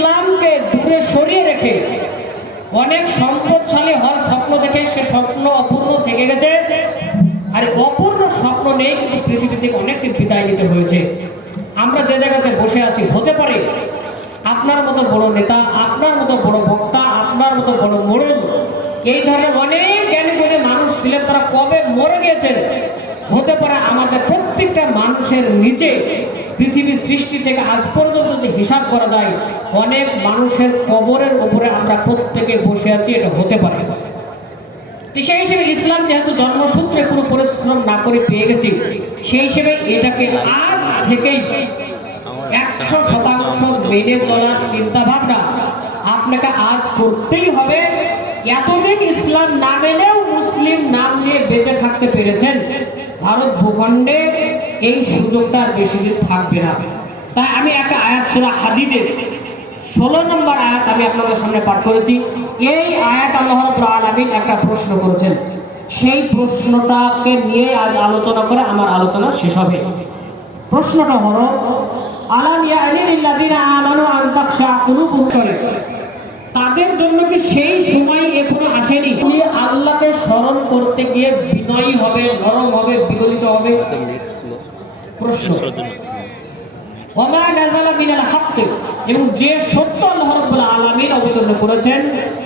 ইসলামকে দূরে সরিয়ে রেখে অনেক সম্পদশালী হওয়ার স্বপ্ন দেখে সে স্বপ্ন অপূর্ণ থেকে গেছে। আর অপূর্ণ স্বপ্ন নেই, কিন্তু পৃথিবী থেকে অনেককে বিদায় নিতে হয়েছে। আমরা যে জায়গাতে বসে আছি, হতে পারে আপনার মতো বড় নেতা, আপনার মতো বড় বক্তা, আপনার মতো বড় মোড়ল, এই ধরনের অনেক জ্ঞানী গুণী মানুষ ছিলেন, তারা কবে মরে গিয়েছেন। হতে পারে আমাদের প্রত্যেকটা মানুষের নিচে পৃথিবীর সৃষ্টি থেকে আজ পর্যন্ত যদি হিসাব করা যায়, অনেক মানুষের কবরের উপরে আমরা প্রত্যেকে বসে আছি, এটা হতে পারে। সেই হিসেবে ইসলাম যেহেতু জন্মসূত্রে কোনো পরিশ্রম না করে পেয়ে গেছি, সেই হিসেবে এটাকে আজ থেকেই 100% মেনে চলার চিন্তা ভাবনা আপনাকে আজ করতেই হবে। এতদিন ইসলাম না মেনেও মুসলিম নাম নিয়ে বেঁচে থাকতে পেরেছেন, ভারত ভূখণ্ডে এই সুযোগটা আর বেশি দিন থাকবে না। তাই আমি একটা আয়াত সূরা হাদীদের 16 নম্বর আয়াত আমি আপনাদের সামনে পাঠ করেছি। এই আয়াত আল্লাহ রাব্বুল আলামিন একটা প্রশ্ন করেছেন, সেই প্রশ্নটাকে নিয়ে আজ আলোচনা করে আমার আলোচনা শেষ হবে। প্রশ্নটা হলো, আলাম ইয়ানি লিল্লাযিনা আমানু আন তাখশা কুলুবুহুম, তাদের জন্য কি সেই সময় এখনো আসেনি যে আল্লাহকে স্মরণ করতে গিয়ে বিনয়ী হবে, নরম হবে, বিগলিত হবে? প্রশ্ন। ওমা নাযালা মিনাল হক, এবং যে সত্য আল্লাহ রাব্বুল আলামিন অবতীর্ণ করেছেন,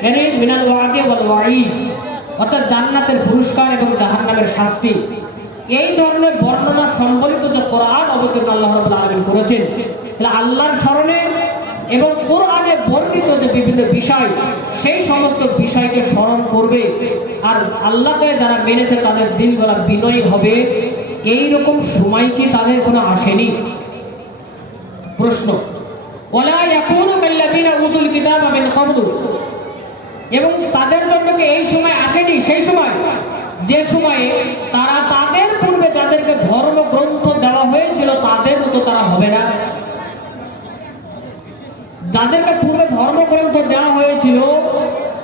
মানে মিনাল ওয়াদি ওয়াল ওয়াঈদ, অর্থাৎ জান্নাতের পুরস্কার এবং জাহান্নামের শাস্তি, এই ধরনের বর্ণনা সম্বলিত যে কোরআন অবতীর্ণ আল্লাহ রাব্বুল আলামিন করেছেন, তাহলে আল্লাহর স্মরণে এবং কোরআনে বর্ণিত যে বিভিন্ন বিষয়, সেই সমস্ত বিষয়কে স্মরণ করবে আর আল্লাহকে যারা মেনেছে তাদের দিলগুলো বিনয়ী হবে, এই রকম সময় কি তাদের কোনো আসেনি? প্রশ্ন। ওয়ালা ইয়াকুনু কাল্লাযিনা উতুল কিতাবা মিন ক্বাবলু, এবং তাদের জন্য কি এই সময় আসেনি, সেই সময় যে সময়ে তারা তাদের পূর্বে যাদেরকে ধর্মগ্রন্থ দেওয়া হয়েছিল তাদের মতো তারা হবে না? যাদেরকে পূর্বে ধর্মগ্রন্থ দেওয়া হয়েছিল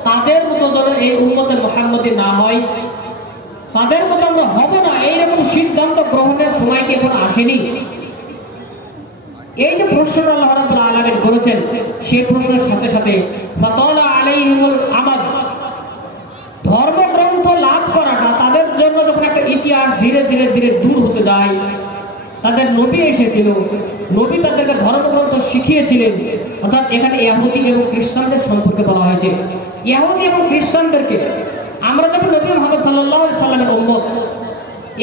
তাদের মতো যেন এই উম্মতে মুহাম্মদী না হয়, তাদের মতো আমরা হব না, এইরকম সিদ্ধান্ত গ্রহণের সময় কি এখন আসেনি? এই যে প্রশ্নটা আল্লাহ রাব্বুল আলামিন করেছেন, সেই প্রশ্নের সাথে সাথে ফাতালা আলাইহিমুল আমাদ, ধর্মগ্রন্থ লাভ করাটা তাদের জন্য যখন একটা ইতিহাস ধীরে ধীরে ধীরে দূর হতে যায়, তাদের নবী এসেছিল, নবী তাদেরকে ধর্মগ্রন্থ শিখিয়েছিলেন। অর্থাৎ এখানে ইহুদি এবং খ্রিস্টানদের সম্পর্কে বলা হয়েছে। ইহুদি এবং খ্রিস্টানদেরকে আমরা যখন নবী মুহাম্মদ সাল্লাল্লাহু আলাইহি সাল্লামের উম্মত,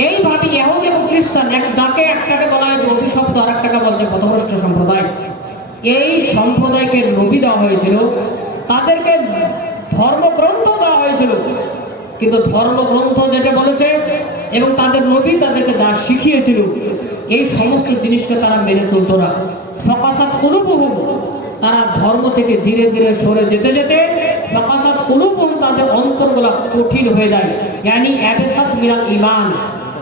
এইভাবে ইহুদি এবং খ্রিস্টান যাকে একটাকে বলা হয় যে অভিশপ্ত, আর একটাকে বলছে পথভ্রষ্ট সম্প্রদায়, এই সম্প্রদায়কে নবী দেওয়া হয়েছিল, তাদেরকে ধর্মগ্রন্থ দেওয়া হয়েছিল, কিন্তু ধর্মগ্রন্থ যেটা বলেছে এবং তাদের নবী তাদেরকে যা শিখিয়েছিল, এই সমস্ত জিনিসকে তারা মেনে চলত না। ফাকাসাত কুলুবুহুম, তারা ধর্ম থেকে ধীরে ধীরে সরে যেতে যেতে ফাকাসাত কুলুবুহুম, তাদের অন্তরগুলো কঠিন হয়ে যায়, ইয়ানি আবসাত মিনাল ঈমান,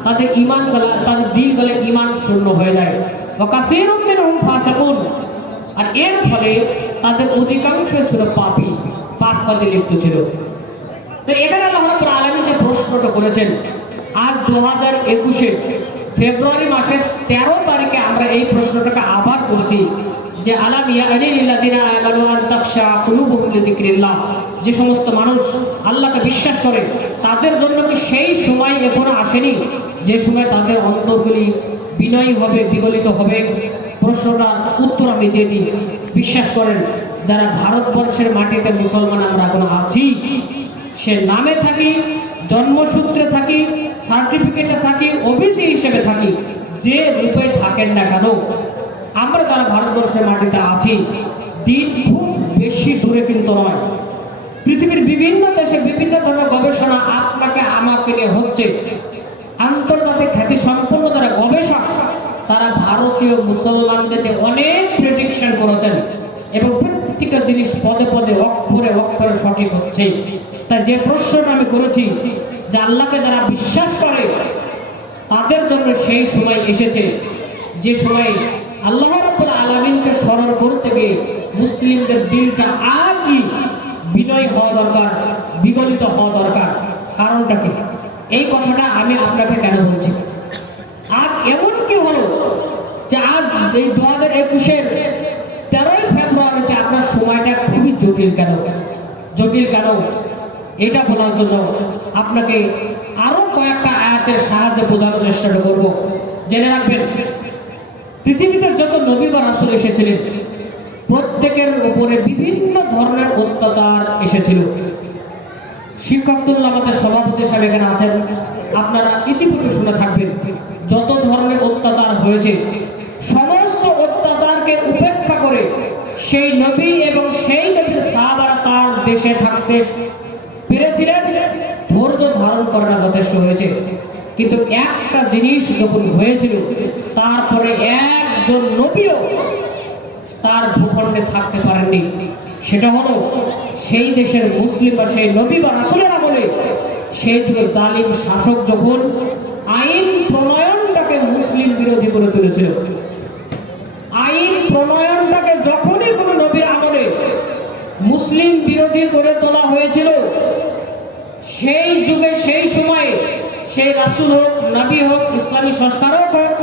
তাদের ঈমানগুলো, তাদের দিলগুলো ঈমান শূন্য হয়ে যায়। ওয়া কাসীরুম মিনহুম ফাসিকুন, আর এর ফলে তাদের অধিকাংশ ছিল পাপী, পাপ কাজে লিপ্ত ছিল। তো এখানে আল্লাহ রাব্বুল আলামিন যে প্রশ্নটা করেছেন, আর 2021 ফেব্রুয়ারি মাসের 13 তারিখে আমরা এই প্রশ্নটাকে আবার করেছি যে আলাম ইয়ানি লিল্লাযিনা আমানু আন তাখশা কুলুবুহুম লিযিকরিল্লাহ, যে সমস্ত মানুষ আল্লাহকে বিশ্বাস করে তাদের জন্য কি সেই সময় এখনো আসেনি যে সময় তাদের অন্তরগুলি বিনয়ী হবে, বিগলিত হবে? প্রশ্নটার উত্তর আমি দিয়ে দিই। বিশ্বাস করেন, যারা ভারতবর্ষের মাটিতে মুসলমান আমরা এখনো আছি, সে নামে থাকি, জন্মসূত্রে থাকি, সার্টিফিকেটে থাকি, ওবিসি হিসেবে থাকি, যে রূপে থাকেন না কেন, আমরা যারা ভারতবর্ষের মাটিতে আছি, দিন খুব বেশি দূরে কিন্তু নয়। পৃথিবীর বিভিন্ন দেশে বিভিন্ন ধরনের গবেষণা আপনাকে আমাকে নিয়ে হচ্ছে। আন্তর্জাতিক খ্যাতি সম্পন্ন যারা গবেষক, তারা ভারতীয় মুসলমানদের অনেক প্রেডিকশন করেছেন এবং প্রত্যেকটা জিনিস পদে পদে অক্ষরে অক্ষরে সঠিক হচ্ছে। তাই যে প্রশ্নটা আমি করেছি যে আল্লাহকে যারা বিশ্বাস করে তাদের জন্য সেই সময় এসেছে যে সময় আল্লাহ রাব্বুল আলামিনকে স্মরণ করতে গিয়ে মুসলিমদের দিলটা আজই বিনয় হওয়া দরকার, বিগলিত হওয়া দরকার। কারণটা কি? এই কথাটা আমি আপনাকে কেন বলছি? আজ এমন কি হলো যে আজ এই 2021-এর 13 ফেব্রুয়ারিতে আপনার সময়টা খুবই জটিল কেন? জটিল কেন এটা বলার জন্য আপনাকে আরো কয়েকটা আয়াতের সাহায্যে বোঝানোর চেষ্টা করব। জেনে রাখবেন, পৃথিবীতে যত নবী বা রাসূল এসেছিলেন প্রত্যেকের উপরে বিভিন্ন ধরনের অত্যাচার এসেছিল। শিক্ষক আব্দুল্লাহ আমাদের সভাপতি সাহেব এখানে আছেন, আপনারা ইতিপূর্বে শুনে থাকবেন যত ধরনের অত্যাচার হয়েছে। সমস্ত অত্যাচারকে উপেক্ষা করে সেই নবী এবং সেই নবীর সাহাবারা তার দেশে থাকতে পেরেছিলেন, ধৈর্য ধারণ করাটা যথেষ্ট হয়েছে। কিন্তু একটা জিনিস যখন হয়েছিল, তারপরে একজন নবীও তার ভূখণ্ডে থাকতে পারেননি। সেটা হলো সেই দেশের মুসলিম বা সেই নবী বা রাসূলের আমলে সেই যুগে জালিম শাসক যখন আইন প্রণয়নটাকে মুসলিম বিরোধী করে তুলেছিল। আইন প্রণয়নটাকে যখনই কোনো নবীর আমলে মুসলিম বিরোধী করে তোলা হয়েছিল, সেই যুগে সেই সময়ে সেই রাসূল হোক, নবী হোক, ইসলামী সংস্কারক হোক,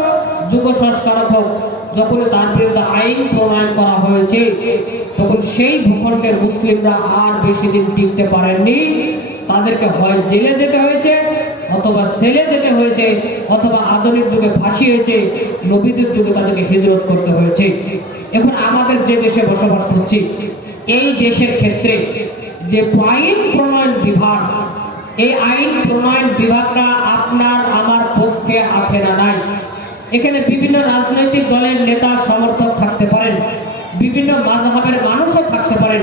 যুগ সংস্কারক হোক, যখন তার বিরুদ্ধে আইন প্রণয়ন করা হয়েছে তখন সেই ভূখণ্ডের মুসলিমরা আর বেশি দিন টিকতে পারেননি। তাদেরকে হয় জেলে যেতে হয়েছে, অথবা সেলে যেতে হয়েছে, অথবা আধুনিক যুগে ফাঁসি হয়েছে, নবীদের যুগে তাদেরকে হিজরত করতে হয়েছে। এখন আমাদের যে দেশে বসবাস করছি, এই দেশের ক্ষেত্রে যে আইন প্রণয়ন বিভাগ, এই আইন প্রণয়ন বিভাগটা আপনার আমার পক্ষে আছে না নাই? এখানে বিভিন্ন রাজনৈতিক দলের নেতা সমর্থক থাকতে পারেন, বিভিন্ন মাযহাবের মানুষও থাকতে পারেন,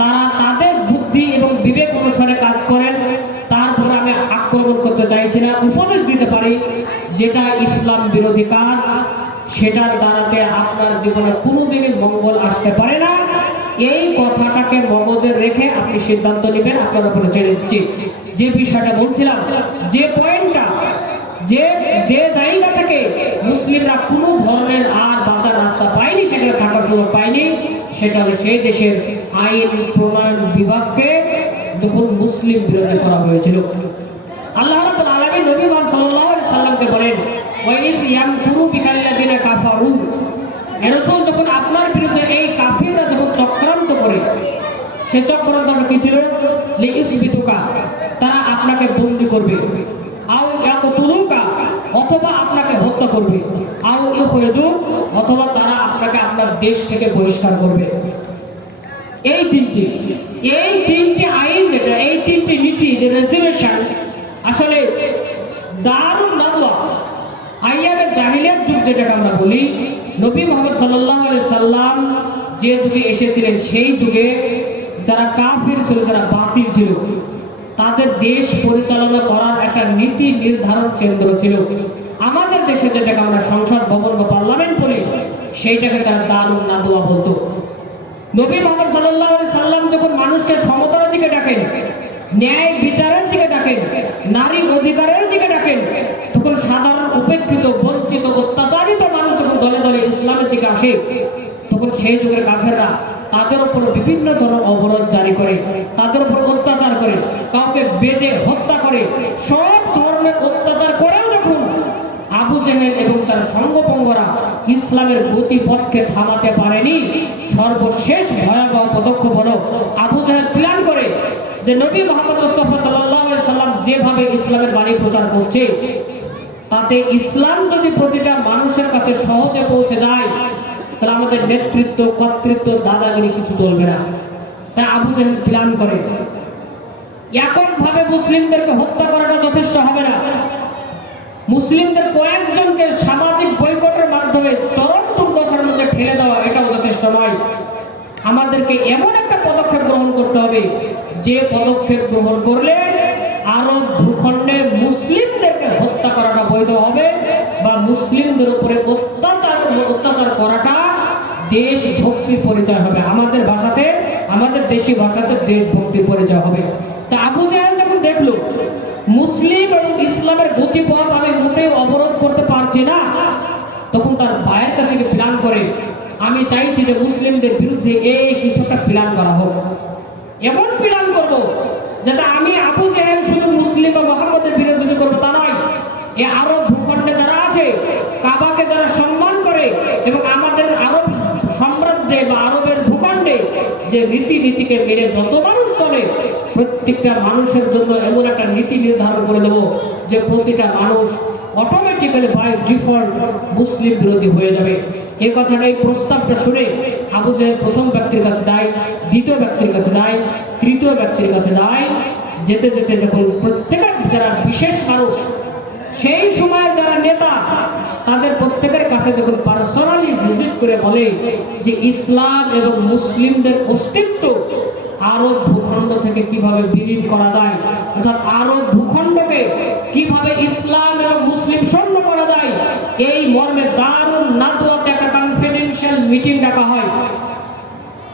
তারা তাদের বুদ্ধি এবং বিবেক অনুসারে কাজ করেন। তারপর আমি আক্রমণ করতে চাইছি না, উপদেশ দিতে পারি যেটা ইসলাম বিরোধী কাজ, সেটার দ্বারাতে আপনার জীবনে কোনোদিনই মঙ্গল আসতে পারে না। এই কথাটাকে মগজে রেখে আপনি সিদ্ধান্ত নেবেন, আপনার উপরে ছেড়ে দিচ্ছি। যে বিষয়টা বলছিলাম, যে পয়েন্টটা, যে যে জায়গা থেকে মুসলিমরা কোনো ধরনের আর বাঁচার রাস্তা পায়নি, সেখানে থাকার সুযোগ পায়নি, সেটা হলো সেই দেশের আইন প্রণয়ন বিভাগকে যখন মুসলিম বিরোধী করা হয়েছিল। আল্লাহ রাব্বুল আলামিন নবী মুহাম্মদ সাল্লাল্লাহু আলাইহি সাল্লামকে বলেন, ওয়াইদ ইয়ামকুরু বিকাল্লাযিনা কাফারু, এ রাসূল যখন আপনার বিরুদ্ধে এই কাফিররা যখন চক্রান্ত করে, সে চক্রান্তটা কি ছিল? লিইসবিতুকা, তারা আপনাকে বন্দী করবে, আও ইয়াকতুলুকা, অথবা আপনাকে হত্যা করবে, আও ইখরাজু, অথবা তারা আপনাকে আপনার দেশ থেকে বহিষ্কার করবে। এই তিনটি আইন, যেটা এই তিনটি নীতি, যে রেজিস্ট্রেশন, আসলে দারুন নাদওয়া, আইয়ামে জাহিলিয়াত যুগ যেটাকে আমরা বলি, নবী মুহাম্মদ সাল্লাল্লাহু আলাইহি সাল্লাম যে যুগে এসেছিলেন, সেই যুগে যারা কাফির ছিল, যারা বাতিল ছিল, তাদের দেশ পরিচালনা করার একটা নীতি নির্ধারণ কেন্দ্র ছিল। আমাদের দেশে যেটাকে আমরা সংসদ ভবন বা পার্লামেন্ট বলি, সেইটাকে তারা দারুন নাদওয়া বলতো। নবী মুহাম্মদ সাল্লাল্লাহু আলাইহি সাল্লাম যখন মানুষকে সমতার দিকে ডাকেন, ন্যায় বিচারের দিকে ডাকেন, নারী অধিকারের দিকে ডাকেন, তখন সাধারণ উপেক্ষিত, বঞ্চিত, অত্যাচারিত মানুষ যখন দলে দলে ইসলামের দিকে আসে, তখন সেই যুগের কাফেররা তাদের উপর বিভিন্ন ধরনের অবরোধ জারি করে, তাদের উপর অত্যাচার করে, কাউকে বেঁধে হত্যা করে, সব ধরনের অত্যাচার করেও যখন আবু জেহেল এবং তার সঙ্গপঙ্গরা ইসলামের গতিপথকে থামাতে পারেনি, সর্বশেষ ভয়াবহ পদক্ষেপ হলো আবু জেহেল প্ল্যান করে যে নবী মুহাম্মদ মুস্তাফা সাল্লাল্লাহু আলাইহি সাল্লাম যেভাবে ইসলামের বাণী প্রচার করছে, তাতে ইসলাম যদি প্রতিটা মানুষের কাছে সহজে পৌঁছে যায়, তাহলে আমাদের নেতৃত্ব, কর্তৃত্ব, দাদাগিরি কিছু চলবে না। তাই আবু জেহেল প্ল্যান করে এককভাবে মুসলিমদেরকে হত্যা করাটা যথেষ্ট হবে না, মুসলিমদের কয়েকজনকে সামাজিক বয়কটের মাধ্যমে চরম দুর্দশার মধ্যে ঠেলে দেওয়া এটাও যথেষ্ট নয়। আমাদেরকে এমন একটা পদক্ষেপ গ্রহণ করতে হবে, যে পদক্ষেপ গ্রহণ করলে আরব ভূখণ্ডে মুসলিমদেরকে হত্যা করাটা বৈধ হবে, বা মুসলিমদের উপরে অত্যাচার করাটা দেশভক্তির পরিচয় হবে। আমাদের ভাষাতে, আমাদের দেশি ভাষাতে দেশভক্তির পরিচয় হবে। তা আবু জাহেল যখন দেখলো মুসলিম এবং ইসলামের গতিপথ আমি মোটেও অবরোধ করতে পারছি না, তখন তার ভাইয়ের কাছে প্ল্যান করে, আমি চাইছি যে মুসলিমদের বিরুদ্ধে এই কিছুটা প্ল্যান করা হোক। এমন প্ল্যান করব যেটা আমি আবু জেহেল শুধু মুসলিম বা মুহাম্মদের বিরোধিতা করবো তা নয়, এই আরব ভূখণ্ডে যারা আছে, কাবাকে যারা সম্মান করে এবং আমাদের আরব সাম্রাজ্যে বা আরবের ভূখণ্ডে যে নীতিকে মেনে যত মানুষ চলে, প্রত্যেকটা মানুষের জন্য এমন একটা নীতি নির্ধারণ করে দেব যে প্রতিটা মানুষ অটোমেটিক্যালি বাই ডিফল্ট মুসলিম বিরোধী হয়ে যাবে। এই কথাটা, এই প্রস্তাবটা শুনে আবু জাহেল প্রথম ব্যক্তির কাছে যায়, দ্বিতীয় ব্যক্তির কাছে যায়, তৃতীয় ব্যক্তির কাছে যায়। যেতে যেতে যখন প্রত্যেকের যারা বিশেষ মানুষ, সেই সময় যারা নেতা, তাদের প্রত্যেকের কাছে যখন পার্সোনালি ভিজিট করে বলে যে ইসলাম এবং মুসলিমদের অস্তিত্ব আরব ভূখণ্ড থেকে কিভাবে বিলীন করা যায়, অর্থাৎ আরব ভূখণ্ডকে কিভাবে ইসলাম এবং মুসলিম শূন্য করা যায়, এই মর্মে দারুন নাদওয়াতে একটা কনফিডেন্সিয়াল মিটিং ডাকা হয়।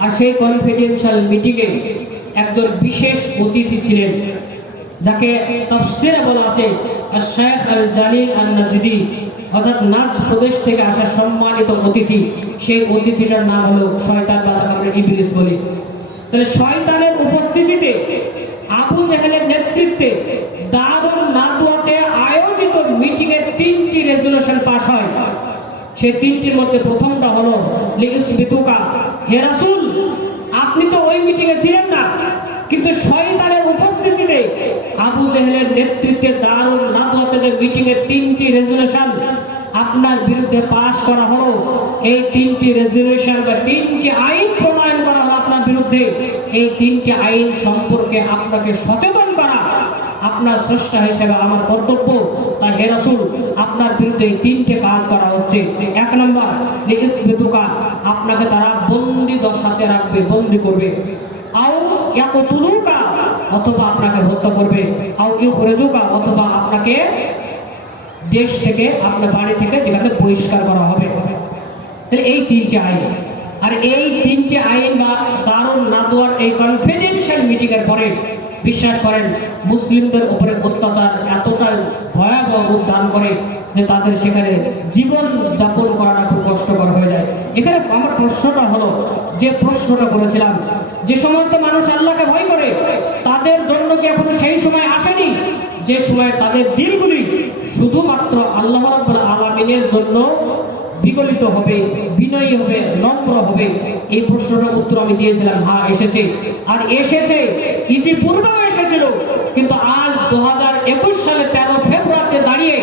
আর সেই কনফিডেন্সিয়াল মিটিংয়ে একজন বিশেষ অতিথি ছিলেন, যাকে তাফসীরে বলা আছে শেখ আল জালিল আল নাজদি, অর্থাৎ নাজ প্রদেশ থেকে আসা সম্মানিত অতিথি। সেই অতিথিটার নাম হলো শয়তান, বা তাকে আমরা ইবলিস বলি। তাহলে শয়তানের উপস্থিতিতে আবু জাহেলের নেতৃত্বে দারুন নাদওয়াতে আয়োজিত মিটিংয়ে 3টি রেজুলেশন পাস হয়। সেই 3টির মধ্যে প্রথমটা হলো লিইসবিতুকা, হে রাসূল, আপনি তো ওই মিটিংয়ে ছিলেন না, কিন্তু শয়তানের উপস্থিতিতে আবু জাহেলের নেতৃত্বে দারুন নাদওয়াতে যে মিটিংয়ের 3টি রেজুলেশন আপনার বিরুদ্ধে পাশ করা হলো, এই 3টি রেজুলেশন বা 3টি আইন প্রণয়ন করা হলো আপনার বিরুদ্ধে। এই 3টি আইন সম্পর্কে আপনাকে সচেতন করা আপনার স্রষ্টা হিসেবে আমার কর্তব্য। তাই হে রাসূল, আপনার বিরুদ্ধে এই 3টে কাজ করা হচ্ছে। 1 নম্বর, লিইসবিতুকা, আপনাকে তারা বন্দী দশাতে রাখবে, বন্দী করবে। আও ইয়াকতুলুকা, অথবা আপনাকে হত্যা করবে। আও ইউখরিজুকা, অথবা আপনাকে দেশ থেকে, আপনার বাড়ি থেকে যেখানে বহিষ্কার করা হবে। তাহলে এই 3টি আইন, আর এই 3টি আইন বা দারুন নাদওয়ার এই কনফিডেন্সিয়াল মিটিং এর পরে বিশ্বাস করেন মুসলিমদের উপরে অত্যাচার এতটা ভয়াবহ রূপ ধারণ করে যে তাদের সেখানে জীবন যাপন করাটা খুব কষ্টকর হয়ে যায়। এখানে আমার প্রশ্নটা হলো, যে প্রশ্নটা করেছিলাম, যে সমস্ত মানুষ আল্লাহকে ভয় করে তাদের জন্য কি এখন সেই সময় আসেনি যে সময় তাদের দিলগুলি শুধুমাত্র আল্লাহ রাব্বুল আলামিনের জন্য বিগলিত হবে, বিনয়ী হবে, নম্র হবে? এই প্রশ্নটার উত্তর আমি দিয়েছিলাম, হ্যাঁ এসেছে। আর এসেছে, ইতিপূর্বেও এসেছিল, কিন্তু আজ 2021 সালে 13 ফেব্রুয়ারিতে দাঁড়িয়ে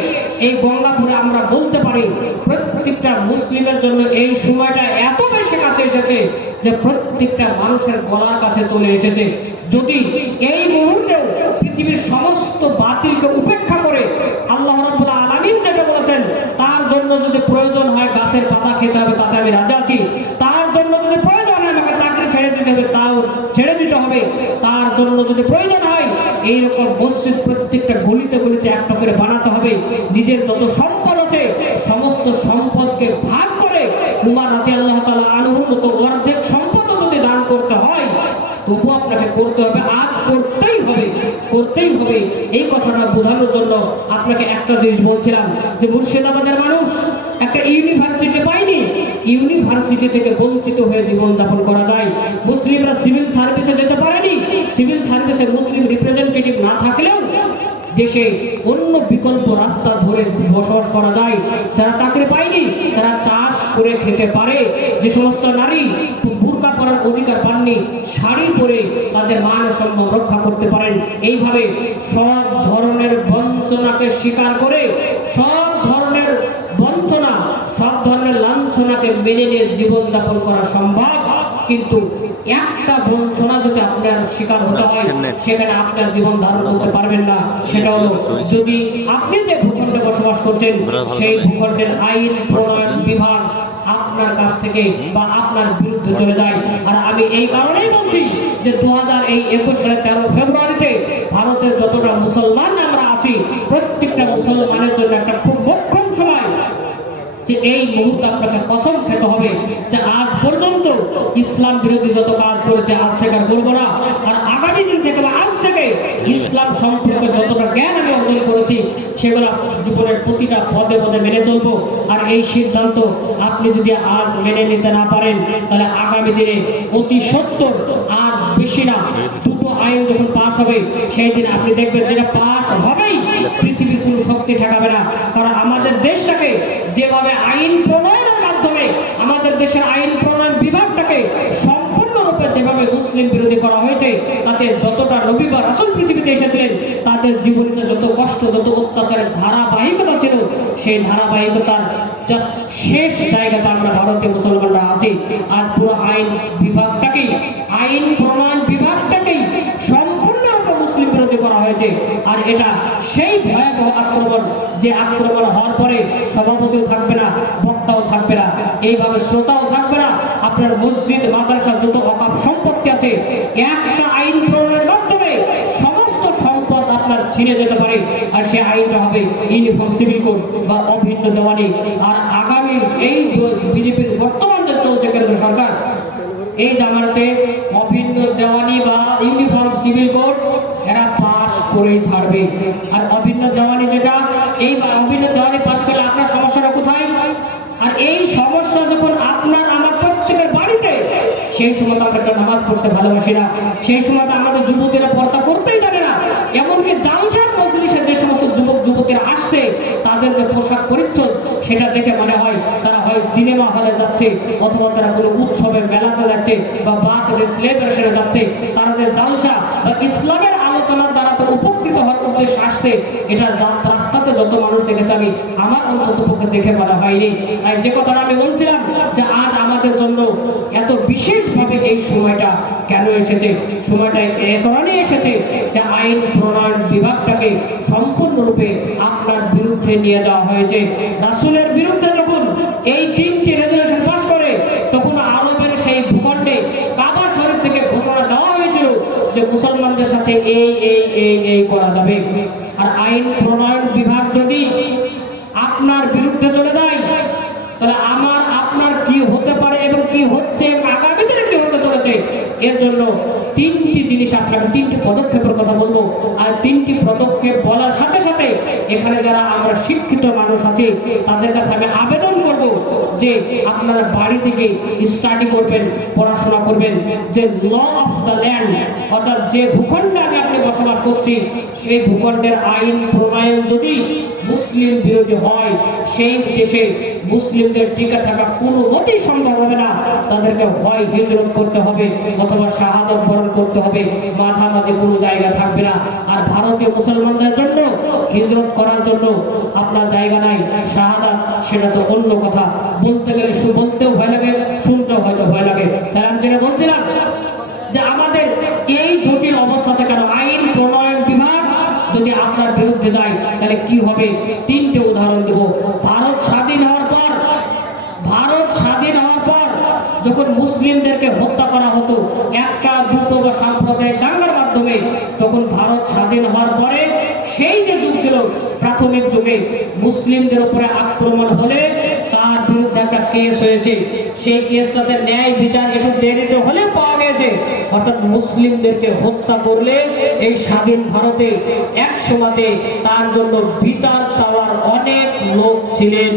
এই গঙ্গাপুরে আমরা বলতে পারি প্রত্যেকটা মুসলিমের জন্য এই সময়টা এত বেশি কাছে এসেছে যে প্রত্যেকটা মানুষের গলার কাছে চলে এসেছে। যদি এই মুহূর্তেও পৃথিবীর সমস্ত বাতিলকে উপেক্ষা করে আল্লাহ রাব্বুল আলামিন যেটা বলেছেন, তার জন্য যদি প্রয়োজন হয় গাছের পাতা খেতে হবে, তাতে আমি রাজি আছি। তার জন্য যদি প্রয়োজন হয় আমাকে চাকরি ছেড়ে দিতে হবে, তাও ছেড়ে দিতে হবে। তার জন্য যদি প্রয়োজন হয় এইরকম মসজিদ প্রত্যেকটা গলিতে গলিতে একটা করে বানাতে হবে। নিজের যত সম্পদ আছে সমস্ত সম্পদকে ভাগ করে উমর রাদিয়াল্লাহু তাআলা আনহুর মতো অর্ধেক সম্পদও যদি দান করতে হয়, তবু আপনাকে করতে হবে, আজ করতেই হবে, করতেই হবে। এই কথাটা বোঝানোর জন্য আপনাকে একটা জিনিস বলছিলাম যে মুর্শিদাবাদের মানুষ একটা ইউনিভার্সিটি পায়নি, ইউনিভার্সিটি থেকে বঞ্চিত হয়ে জীবনযাপন করা যায়। মুসলিমরা সিভিল সার্ভিসে যেতে পারেনি, সিভিল সার্ভিসে মুসলিম রিপ্রেজেন্টেটিভ না থাকলেও দেশে অন্য বিকল্প রাস্তা ধরে বসবাস করা যায়। যারা চাকরি পায়নি তারা চাষ করে খেতে পারে। যে সমস্ত নারী বুরকা পরার অধিকার পাননি, শাড়ি পরে তাদের মান সম্মান রক্ষা করতে পারেন। এইভাবে সব ধরনের বঞ্চনাকে স্বীকার করে, সব ধরনের বঞ্চনা, সব ধরনের লাঞ্ছনাকে মেনে নিয়ে জীবনযাপন করা সম্ভব। কিন্তু একটা বঞ্চনা যদি আপনার শিকার হতে হয়, সেখানে আপনার জীবন ধারণ করতে পারবেন না। সেটা হলো যদি আপনি যে ভূখণ্ডে বসবাস করছেন সেই ভূখণ্ডের আইন প্রণয়ন বিভাগ আপনার কাছ থেকে বা আপনার বিরুদ্ধে চলে যায়। আর আমি এই কারণেই বলছি যে 2021 সালের 13 ফেব্রুয়ারিতে ভারতের যতটা মুসলমান আমরা আছি, প্রত্যেকটা মুসলমানের জন্য একটা খুব মোক্ষম সময় যে এই মুহূর্তে আপনাকে কসম খেতে হবে যে আজ পর্যন্ত ইসলাম বিরোধী যত কাজ করেছে আজ থেকে আর করবো না। আর আগামী দিন থেকে বা আজ থেকে ইসলাম সম্পর্কে যতটা জ্ঞান আমি অর্জন করেছি সেগুলো জীবনের প্রতিটা পদে পদে মেনে চলবো। আর এই সিদ্ধান্ত আপনি যদি আজ মেনে নিতে না পারেন, তাহলে আগামী দিনে অতি সত্তর আর বেশি না দুটো আইন যখন পাশ হবে, সেই দিন আপনি দেখবেন যেটা পাশ হবেই, পৃথিবীর কোনো শক্তি ঠেকাবে না। কারণ আমাদের দেশটাকে যেভাবে আইন প্রণয়নের মাধ্যমে আমাদের দেশের আইন প্রণয়ন বিভাগটাকে সম্পূর্ণরূপে যেভাবে ভাবে মুসলিম বিরোধী করা হয়েছে, তাতে যতটা নবী বা রাসূল পৃথিবীতে এসেছিলেন তাদের জীবনীতে যত কষ্ট, যত অত্যাচারের ধারাবাহিকতা ছিল, সেই ধারাবাহিকতার জাস্ট শেষ জায়গাতে আমরা ভারতীয় মুসলমানরা আছি। আর পুরো আইন বিভাগটাকেই, আইন প্রমাণ বিভাগটাকেই সম্পূর্ণরূপে মুসলিম বিরোধী করা হয়েছে। আর এটা সেই ভয়াবহ আক্রমণ, যে আক্রমণ হওয়ার পরে সভাপতিও থাকবে না, বক্তাও থাকবে না, এইভাবে শ্রোতাও থাকবে না, আপনার মসজিদ মাদ্রাসা যত অকাপ সম্পত্তি আছে একটা আইন প্রণয়নের মাধ্যমে সমস্ত সম্পদ আপনার ছিনে যেতে পারে। আর সে আইনটা হবে ইউনিফর্ম সিভিল কোড বা অভিন্ন দেওয়ানি। আর আগামী এই বিজেপির বর্তমান যে চলছে কেন্দ্র সরকার, এই জামানাতে অভিন্ন দেওয়ানি বা ইউনিফর্ম সিভিল কোড এরা পাশ করেই ছাড়বে। আর অভিন্ন দেওয়ানি যেটা, এই অভিন্ন দেওয়ানি পাশ করলে আপনার সমস্যাটা কোথায়? আর এই সমস্যা যখন আপনার আমার প্রত্যেকের বাড়িতে, সেই সময় তো আমরা নামাজ পড়তে ভালোবাসি না, সেই সময় তো আমাদের যুবকেরা পর্দা করতেই জানে না। এমনকি জালসার মজলিসে যে সমস্ত যুবক যুবতীরা আসছে, তাদের যে পোশাক পরিচ্ছদ সেটা দেখে মনে হয় তারা হয় সিনেমা হলে যাচ্ছে, অথবা তারা কোনো উৎসবের মেলাতে যাচ্ছে, বা বার্থডে সেলিব্রেশনে যাচ্ছে। তাদের জালসা বা ইসলামের আলোচনার দ্বারা তো উপকৃত হওয়ার উদ্দেশ্যে আসতে, এটা রাস্তাতে যত মানুষ দেখেছে আমি আমার অন্তত পক্ষে দেখে মনে হয়নি। আর যে কথাটা আমি বলছিলাম যে আজ আমাদের জন্য এত বিশেষভাবে এই সময়টা কেন এসেছে, সময়টা এ কারণে এসেছে যে আইন প্রণয়ন বিভাগটাকে সম্পূর্ণরূপে আপনার বিরুদ্ধে নিয়ে যাওয়া হয়েছে। রাসূলের বিরুদ্ধে যখন এই 3টি রেজুলেশন পাস করে, তখন আরবের সেই ভূখণ্ডে কাবা শরীফ থেকে ঘোষণা দেওয়া হয়েছিল যে মুসলমানদের সাথে এই এই এই এই করা যাবে। আর আইন প্রণয়ন বিভাগ যদি আপনার বিরুদ্ধে চলে যায়, তাহলে আমার আপনার কি হতে পারে এবং কি হচ্ছে এবং আগামী দিনে কি হতে চলেছে, এর জন্য 3টি জিনিস, আপনাকে 3টি পদক্ষেপের কথা বলবো। আর 3টি পদক্ষেপ বলার সাথে সাথে এখানে যারা আমরা শিক্ষিত মানুষ আছি তাদের কাছে আমি আবেদন করব যে আপনারা বাড়ি থেকে স্টাডি করবেন, পড়াশোনা করবেন, যে ল অফ দ্য ল্যান্ড, অর্থাৎ যে ভূখণ্ডে আপনি বসবাস করছি সেই ভূখণ্ডের আইন প্রণয়ন যদি মুসলিম বিরোধী হয়, সেই দেশে মুসলিমদের টিকে থাকা কোনো মতেই সম্ভব হবে না। তাদেরকে হয় হিজরত করতে হবে অথবা শাহাদাত বরণ করতে হবে, মাঝামাঝি কোনো জায়গা থাকবে না। আর ভারতীয় মুসলমানদের জন্য হিজরত করার জন্য আপনার জায়গা নাই, শাহাদাত সেটা তো অন্য কথা, বলতে গেলে বলতেও ভয় লাগে, শুনতেও হয়তো ভয় লাগে। তাই আমি যেটা বলছিলাম যে আমাদের এই জটিল অবস্থা থেকে আইন প্রণয়ন বিভাগ যদি আপনার বিরুদ্ধে যায় তাহলে কি হবে? 3টে উদাহরণ দেব। ভারত স্বাধীন হওয়ার পর যখন মুসলিমদেরকে হত্যা করা হতো একটা দুটো বা সাম্প্রদায়িক দাঙ্গার মাধ্যমে, তখন ভারত স্বাধীন হওয়ার পরে সেই যে যুগ ছিল প্রাথমিক যুগে, মুসলিমদের উপরে আক্রমণ হলে তার বিরুদ্ধে একটা কেস হয়েছে। সেই কেস তাদের ন্যায় বিচার একটু দেরিতে হলেও পাওয়া গেছে। অর্থাৎ মুসলিমদেরকে হত্যা করলে এই স্বাধীন ভারতে এক সময়তে তার জন্য বিচার চাওয়ার অনেক লোক ছিলেন।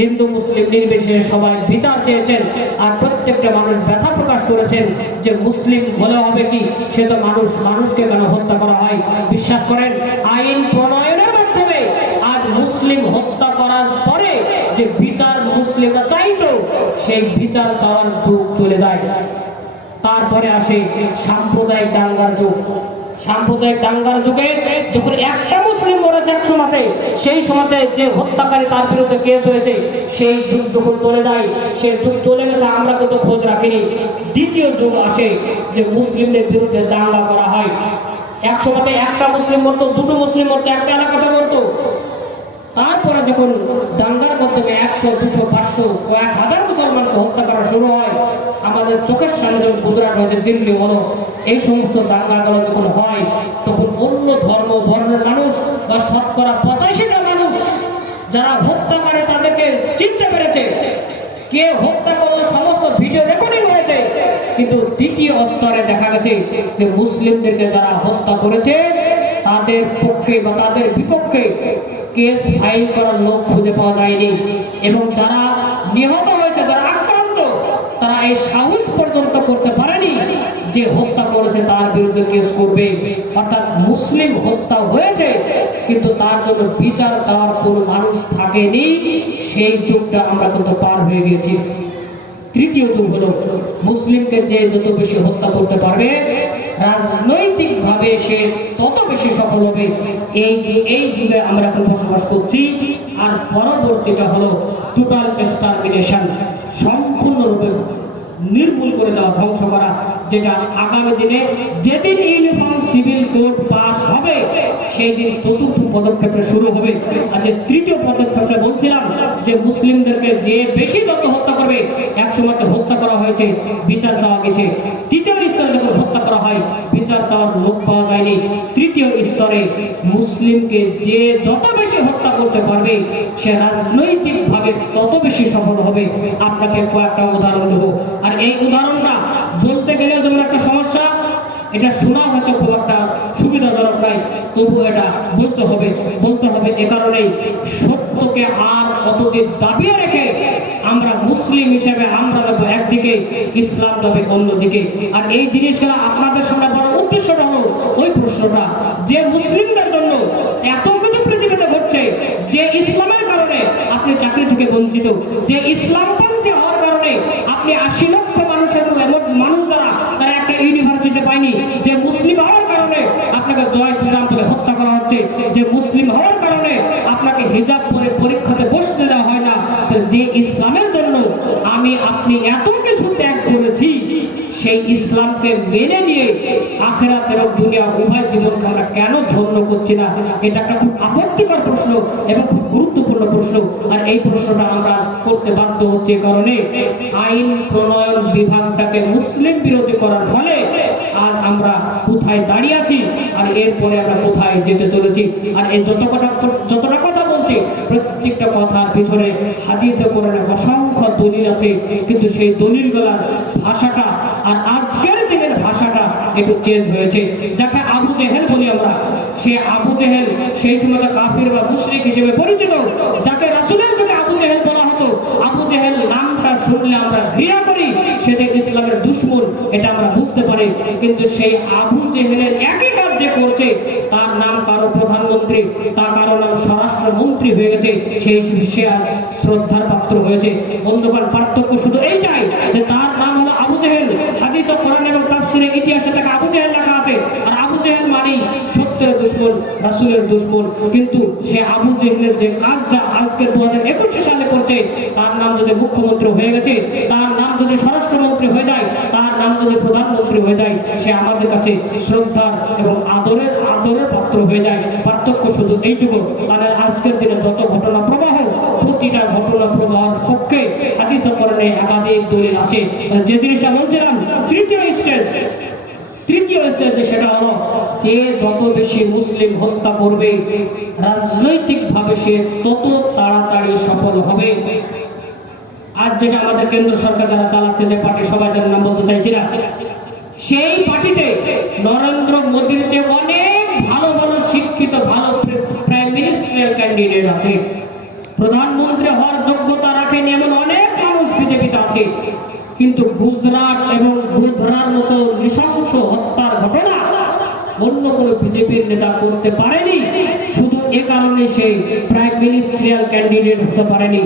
হিন্দু মুসলিম নির্বিশেষে সবাই বিচার চেয়েছেন। আর প্রত্যেকটা মানুষ ব্যথা প্রকাশ করেছেন যে মুসলিম হলে হবে কি, সে তো মানুষ, মানুষকে কেন হত্যা করা হয়? বিশ্বাস করেন, আইন প্রণয়নের মাধ্যমে আজ মুসলিম হত্যা করার পরে যে বিচার মুসলিমরা চাইতো, সেই বিচার চাওয়ার যুগ চলে যায়। তারপরে আসে সাম্প্রদায়িক দাঙ্গার যুগ। সাম্প্রদায়িক দাঙ্গার যুগে যখন একটা মুসলিম মরেছে এক সময়তে, সেই সময়তে যে হত্যাকারী তার বিরুদ্ধে কেস হয়েছে, সেই যুগ যখন চলে যায়, সেই যুগ চলে গেছে, আমরা কিন্তু খোঁজ রাখিনি। দ্বিতীয় যুগ আসে যে মুসলিমদের বিরুদ্ধে দাঙ্গা করা হয়। এক সময়তে একটা মুসলিম মরতো, দুটো মুসলিম মরতো, একটা এলাকাতে মরতো। তারপরে যখন দাঙ্গার মাধ্যমে 100, 200, 500, কয়েক হাজার মুসলমানকে হত্যা করা শুরু হয়, আমাদের চোখের সামনে যখন গুজরাট হয়েছে, দিল্লি হলো, এই সমস্ত দাঙ্গাগুলো যখন হয়, তখন অন্য ধর্ম বর্ণের মানুষ বা 85% মানুষ যারা হত্যা করে তাদেরকে চিনতে পেরেছে, কে হত্যা করলো সমস্ত ভিডিও রেকর্ডিং হয়েছে। কিন্তু দ্বিতীয় স্তরে দেখা গেছে যে মুসলিমদেরকে যারা হত্যা করেছে তাদের পক্ষে বা তাদের বিপক্ষে কেস ফাইল করার লোক খুঁজে পাওয়া যায়নি। এবং যারা নিহত হয়েছে, যারা আক্রান্ত, তারা এই সাহস পর্যন্ত করতে পারেনি যে হত্যা করেছে তার বিরুদ্ধে কেস করবে। অর্থাৎ মুসলিম হত্যা হয়েছে কিন্তু তার জন্য বিচার চাওয়ার কোনো মানুষ থাকেনি। সেই যুগটা আমরা কিন্তু পার হয়ে গেছি। তৃতীয় যুগ হলো মুসলিমকে যে যত বেশি হত্যা করতে পারবে রাজনৈতিকভাবে সে তত বেশি সফল হবে। এই যুগে আমরা এখন বসবাস করছি। আর পরবর্তীটা হলো টোটাল এক্সটারমিনেশন, সম্পূর্ণরূপে নির্মূল করে দেওয়া, ধ্বংস করা, যেটা আগামী দিনে যেদিন ইউনিফর্ম সিভিল কোড পাস হবে সেই দিন চতুর্থ পদক্ষেপে শুরু হবে। আর যে তৃতীয় পদক্ষেপটা বলছিলাম যে মুসলিমদেরকে যে বেশি যত হত্যা করবে, একসময় হত্যা করা হয়েছে, বিচার চাওয়া গেছে। তৃতীয় স্তরে যখন হত্যা করা হয় বিচার চাওয়ার লোক পাওয়া যায়নি। তৃতীয় স্তরে মুসলিমকে যে যত বেশি হত্যা করতে পারবে সে রাজনৈতিকভাবে তত বেশি সফল হবে। আপনাকে কয়েকটা উদাহরণ দেবো। আর এই উদাহরণটা বলতে গেলেও যেমন একটা সমস্যা, এটা শোনা হয়তো খুব একটা সুবিধাজনক নয়, তবু এটা বলতে হবে এ কারণেই সত্যকে আর কতদিন দাবিয়ে রেখে আমরা মুসলিম হিসেবে আমরা যাবো একদিকে, ইসলাম যাবে অন্যদিকে। আর এই জিনিসগুলো আপনাদের সামনে বড় উদ্দেশ্যটা হলো ওই প্রশ্নটা যে মুসলিমদের জন্য এত কিছু পৃথিবীতে ঘটছে, যে ইসলামের কারণে আপনি চাকরি থেকে বঞ্চিত, যে ইসলামপন্থী হওয়ার কারণে আপনি 80 লক্ষ মানুষ দ্বারা তারা একটা ইউনিভার্সিটি পায়নি, যে মুসলিম হওয়ার কারণে আপনাকে জয় শ্রীরাম বলে হত্যা করা হচ্ছে, যে মুসলিম হওয়ার কারণে আপনাকে হিজাব পরে পরীক্ষাতে বসতে দেওয়া হয় না, যে ইসলামের জন্য আপনি এত কিছু ত্যাগ করেছি, সেই ইসলামকে মেনে নিয়ে আখিরাত এবং দুনিয়া উভয় জীবনকে আমরা কেন ধন্য করছি না? এটা একটা খুব আপত্তিকর প্রশ্ন এবং খুব গুরুত্বপূর্ণ প্রশ্ন। আর এই প্রশ্নটা আমরা করতে বাধ্য হচ্ছে কারণে আইন প্রণয়ন বিভাগটাকে মুসলিম বিরোধী করার ফলে আজ আমরা কোথায় দাঁড়িয়ে আছি আর এরপরে আমরা কোথায় যেতে চলেছি। আর এই যতটা কথা বলছি প্রত্যেকটা কথার পিছনে হাদিসে কোরআনে অসংখ্য দলিল আছে, কিন্তু সেই দলিলগুলোর ভাষাটা আর আজকের দিনের ভাষাটা একটু চেঞ্জ হয়েছে। যাকে আবু জেহেল বলি আমরা, সে আবু জেহেল সেই সময় কাফির বা মুশরিক হিসেবে পরিচিত, যাকে রাসূলের যুগে আবু জেহেল বলা হতো। আবু জেহেল নামটা শুনলে আমরা ঘৃণা করি, সে যে ইসলামের দুশমন এটা আমরা বুঝতে পারি, কিন্তু সেই আবু জেহেলের একই কাজ যে করছে, তার নাম কারো প্রধানমন্ত্রী, তার কারো নাম স্বরাষ্ট্রমন্ত্রী হয়ে গেছে, সেই সে আজ শ্রদ্ধার পাত্র হয়েছে। বন্ধুগণ, পার্থক্য শুধু এইটাই যে তার নাম হলো আবু জেহেল, হাদিস ও কোরআন এবং তাফসীরে ইতিহাসে তাকে আবু জেহেল লেখা আছে। আর আবু জেহেল মানে সত্যের দুশমন, রাসূলের দুশমন। কিন্তু সে আবু জেহেলের যে কাজটা আজকে 2021 সালে করছে, তার নাম যদি মুখ্যমন্ত্রী হয়ে গেছে, তার নাম যদি স্বরাষ্ট্রমন্ত্রী হয়ে যায়, তার নাম যদি প্রধানমন্ত্রী হয়ে যায়, সে আমাদের কাছে শ্রদ্ধা এবং আদরের পাত্র হয়ে যায়। পার্থক্য শুধু এইটুকু। তাহলে আজকের দিনে যত ঘটনা প্রবাহ, প্রতিটা ঘটনা প্রবাহের পক্ষে হাদিস ও কোরআনে একাধিক দলিল আছে। যে জিনিসটা বলছিলাম তৃতীয় স্টেজে সেটা হলো যে যত বেশি মুসলিম হত্যা করবে রাজনৈতিকভাবে সে তত তাড়াতাড়ি সফল হবে। আজ যেটা আমাদের কেন্দ্র সরকার যারা চালাচ্ছে, যে পার্টি, সবাই যার নাম বলতে চাইছি না, সেই পার্টিতে নরেন্দ্র মোদীর যে অনেক ভালো ভালো শিক্ষিত ভালো প্রাইম মিনিস্টারিয়াল ক্যান্ডিডেট আছে, প্রধানমন্ত্রী হওয়ার যোগ্যতা রাখেন এমন অনেক মানুষ বিজেপিতে আছে, কিন্তু গুজরাট এবং গুজরার মতো নৃশংস হত্যার ঘটনা অন্য কোনো বিজেপির নেতা করতে পারেনি। শুধু এ কারণে সে প্রাইম মিনিস্টারিয়াল ক্যান্ডিডেট হতে পারেনি।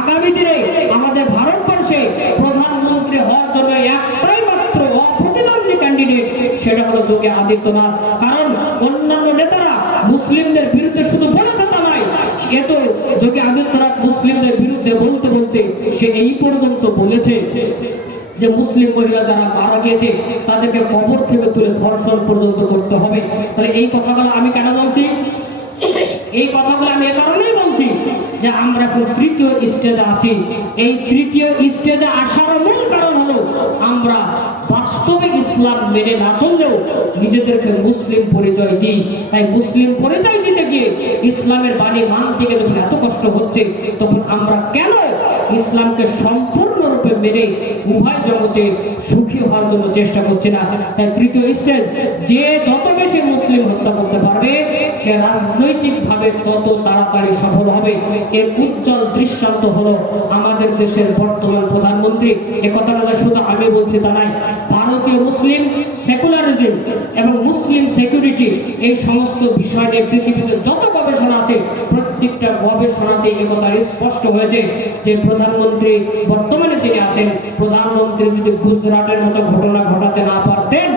আগামী দিনে আমাদের ভারতবর্ষে প্রধানমন্ত্রী হওয়ার জন্য একটাই মাত্র অপ্রতিদ্বন্দ্বী ক্যান্ডিডেট, সেটা হলো যোগী আদিত্যনাথ। কারণ অন্যান্য নেতারা মুসলিমদের বিরুদ্ধে শুধু বলেছে তা নয়, এত যোগী আদিত্যনাথ মুসলিমদের বিরুদ্ধে বলতে বলতে সে এই পর্যন্ত বলেছে যে মুসলিম মহিলা যারা মারা গিয়েছে তাদেরকে কবর থেকে তুলে ধর্ষণ পর্যন্ত করতে হবে। তাহলে এই কথাগুলো আমি কেন বলছি? এই কথাগুলো আমি এ কারণেই বলছি যে আমরা এখন তৃতীয় স্টেজে আছি। এই তৃতীয় স্টেজে আসার মূল কারণ হলো আমরা বাস্তবে ইসলাম মেনে না চললেও নিজেদেরকে মুসলিম পরিচয় দিই। তাই মুসলিম পরিচয় দিতে গিয়ে ইসলামের বাণী মানতে গিয়ে যখন এত কষ্ট হচ্ছে, তখন আমরা কেন ইসলামকে সম্পূর্ণরূপে মেনে উভয় জগতে সুখী হওয়ার জন্য চেষ্টা করছি না? তাই তৃতীয় স্টেজ, যে যত বেশি মুসলিম হত্যা করতে পারবে সে রাজনৈতিকভাবে তত তাড়াতাড়ি সফল হবে। এর উজ্জ্বল দৃষ্টান্ত হলো আমাদের দেশের বর্তমান প্রধানমন্ত্রী। এ কথাটা শুধু আমি বলছি তা নাই, ভারতীয় মুসলিম সেকুলারিজম এবং মুসলিম সিকিউরিটি এই সমস্ত বিষয় নিয়ে পৃথিবীতে যত গবেষণা আছে প্রত্যেকটা গবেষণাতে একথা স্পষ্ট হয়েছে যে প্রধানমন্ত্রী বর্তমানে যিনি আছেন, প্রধানমন্ত্রী যদি গুজরাটের মতো ঘটনা ঘটাতে না পারতেন,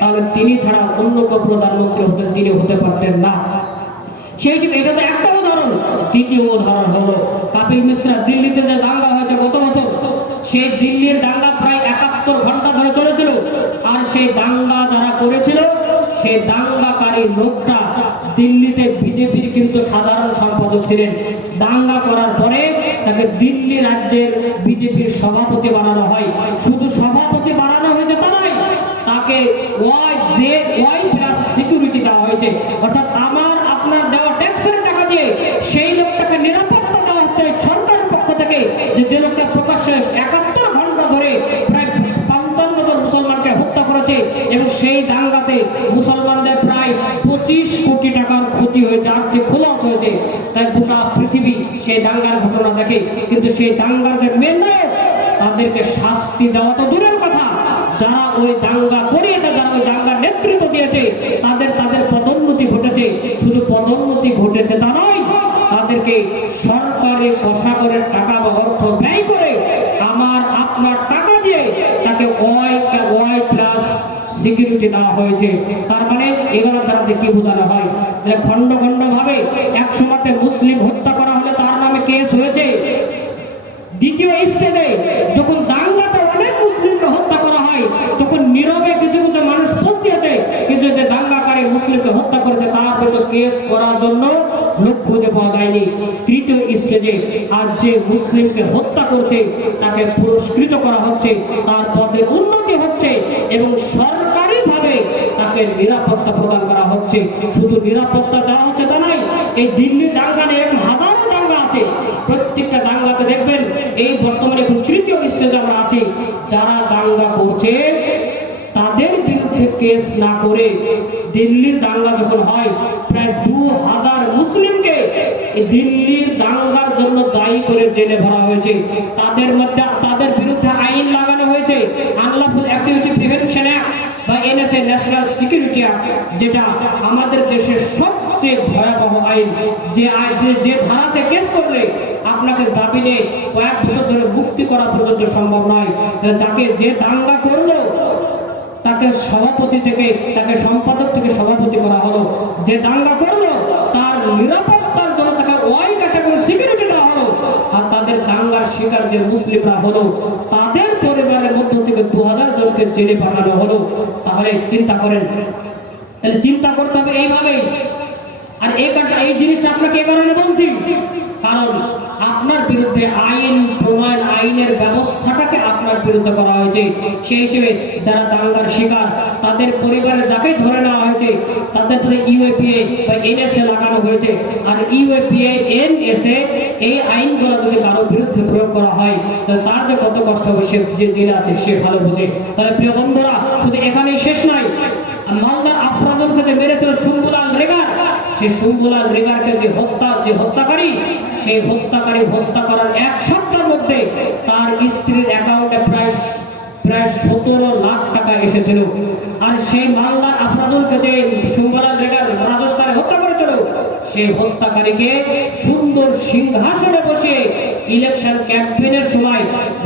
তাহলে তিনি ছাড়া অন্য কেউ প্রধানমন্ত্রী হতেন, তিনি হতে পারতেন না। সেই হিসেবে এটা তো একটা উদাহরণ। দ্বিতীয় উদাহরণ হলো কপিল মিশ্রা, দিল্লিতে যে দাঙ্গা হয়েছে গত বছর, সেই দিল্লির দাঙ্গা প্রায় 71 ঘন্টা ধরে চলেছিল। আর সেই দাঙ্গা যারা করেছিল, সেই দাঙ্গাকারী লোকটা দিল্লিতে বিজেপির কিন্তু সাধারণ সম্পাদক ছিলেন। দাঙ্গা করার পরে তাকে দিল্লি রাজ্যের বিজেপির সভাপতি বানানো হয়। শুধু সভাপতি বানানো হয়েছে তা নয়, তাকে ওয়াই+ সিকিউরিটি দেওয়া হয়েছে। অর্থাৎ আমার আপনার দেওয়া ট্যাক্সের টাকা দিয়ে সেই লোকটাকে নিরাপত্তা দেওয়া হচ্ছে সরকারের পক্ষ থেকে, যে লোকটা প্রকাশ্যে 71 ঘন্টা ধরে প্রায় 55 জন মুসলমানকে হত্যা করেছে এবং সেই দাঙ্গাতে মুসলমানদের প্রায় 25 কোটি টাকার ক্ষতি হয়েছে, আর্থিক খোলাস হয়েছে। তাই গোটা পৃথিবী সেই দাঙ্গার ঘটনা দেখে, কিন্তু সেই দাঙ্গার যে মেন নায়ক, তাদেরকে শাস্তি দেওয়া তো দূরের কথা, যারা ওই দাঙ্গা করিয়েছে, যারা ওই দাঙ্গার নেতৃত্ব দিয়েছে, তাদের পদোন্নতি ঘটেছে। শুধু পদোন্নতি ঘটেছে তা নয়, তাদেরকে সরকারি কোষাগারের টাকা বা অর্থ ব্যয় করে আমার আপনার টাকা দিয়ে তাকে ওয়াই+ সিকিউরিটি দেওয়া হয়েছে। তার মানে এগুলোর দ্বারা কি বোঝানো হয়? খন্ড খন্ড ভাবে একসময় মুসলিম হত্যা করা হলে তার নামে কেস হয়েছে। দ্বিতীয় স্টেজে যখন দাঙ্গাতে অনেক মুসলিমকে হত্যা করা হয়, তখন নীরবে কিছু কিছু মানুষ বসিয়েছে, কিন্তু যে দাঙ্গাকারী মুসলিমকে হত্যা করেছে তার কিন্তু কেস করার জন্য লোক খুঁজে পাওয়া যায়নি। তৃতীয় স্টেজে আর যে মুসলিমকে হত্যা করছে তাকে পুরস্কৃত করা হচ্ছে, তার পদে উন্নতি হচ্ছে এবং সরকারিভাবে তাকে নিরাপত্তা প্রদান করা হচ্ছে। শুধু নিরাপত্তা দেওয়া হচ্ছে তা নয়, এই দিল্লি দাঙ্গা নিয়ে হাজারো দাঙ্গা আছে। প্রত্যেকটা দাঙ্গাতে দেখবেন এই বর্তমানে এখন তৃতীয় স্টেজে আমরা আছি, যারা দাঙ্গা করছে তাদের বিরুদ্ধে কেস না করে দিল্লির দাঙ্গা যখন হয় প্রায় 2000 মুসলিমকে দিল্লির দাঙ্গার জন্য দায়ী করে জেলে ভরা হয়েছে। তাদের বিরুদ্ধে আইন লাগানো হয়েছে, আনলফুল অ্যাক্টিভিটি প্রিভেনশন অ্যাক্ট বা NSA, ন্যাশনাল সিকিউরিটি অ্যাক্ট, যেটা আমাদের দেশের সবচেয়ে ভয়াবহ আইন। যে ধারাতে কেস করলে আপনাকে জামিনে কয়েক বছর ধরে মুক্তি করা পর্যন্ত সম্ভব নয়। যাকে যে দাঙ্গা করলো তাকে সভাপতি থেকে, তাকে সম্পাদক থেকে সভাপতি করা হলো। যে দাঙ্গা করলো তার নিরাপত্তার জন্য তাকে ওয়াই ক্যাটাগরি সিকিউরিটি দেওয়া হলো। আর তাদের দাঙ্গার শিকার যে মুসলিমরা হলো, তাদের পরিবারের মধ্য থেকে 2000 জনকে জেলে পাঠানো হলো। তাহলে চিন্তা করেন, তাহলে চিন্তা করতে হবে এইভাবেই। আর এই জিনিসটা আপনাকে এই কারণে বলছি, কারণ আপনার বিরুদ্ধে আইন প্রণয়ন, আইনের ব্যবস্থাটাকে আপনার বিরুদ্ধে করা হয়েছে। সেই হিসেবে যারা দাঙ্গার শিকার, তাদের পরিবারে যাকে ধরে নেওয়া হয়েছে তাদের প্রতি ইউএপিএ বা NSA লাগানো হয়েছে। আর ইউএপিএ, NSA এই আইনগুলো যদি কারো বিরুদ্ধে প্রয়োগ করা হয়, তাহলে তার যে কত কষ্ট হবে সে যে জেলে আছে সে ভালো বোঝে। তাহলে প্রিয় বন্ধুরা, শুধু এখানেই শেষ নয়, মালদার আফরাজুলকে যে মেরেছিল শম্ভুলাল রেগার, সেই শম্ভুলাল রেগারকে যে হত্যাকারী, সেই হত্যাকারী হত্যা করার 1 সপ্তাহের মধ্যে তার স্ত্রীর অ্যাকাউন্টে প্রায় 17 লাখ টাকা এসেছিল। আর সেই মালদার আফরাজুলকে যে শম্ভুলাল রেগার রাজস্থানে হত্যা করেছিল, সেই হত্যাকারীকে সুন্দর সিংহাসনে বসে ইলেকশন ক্যাম্পেইনের সময়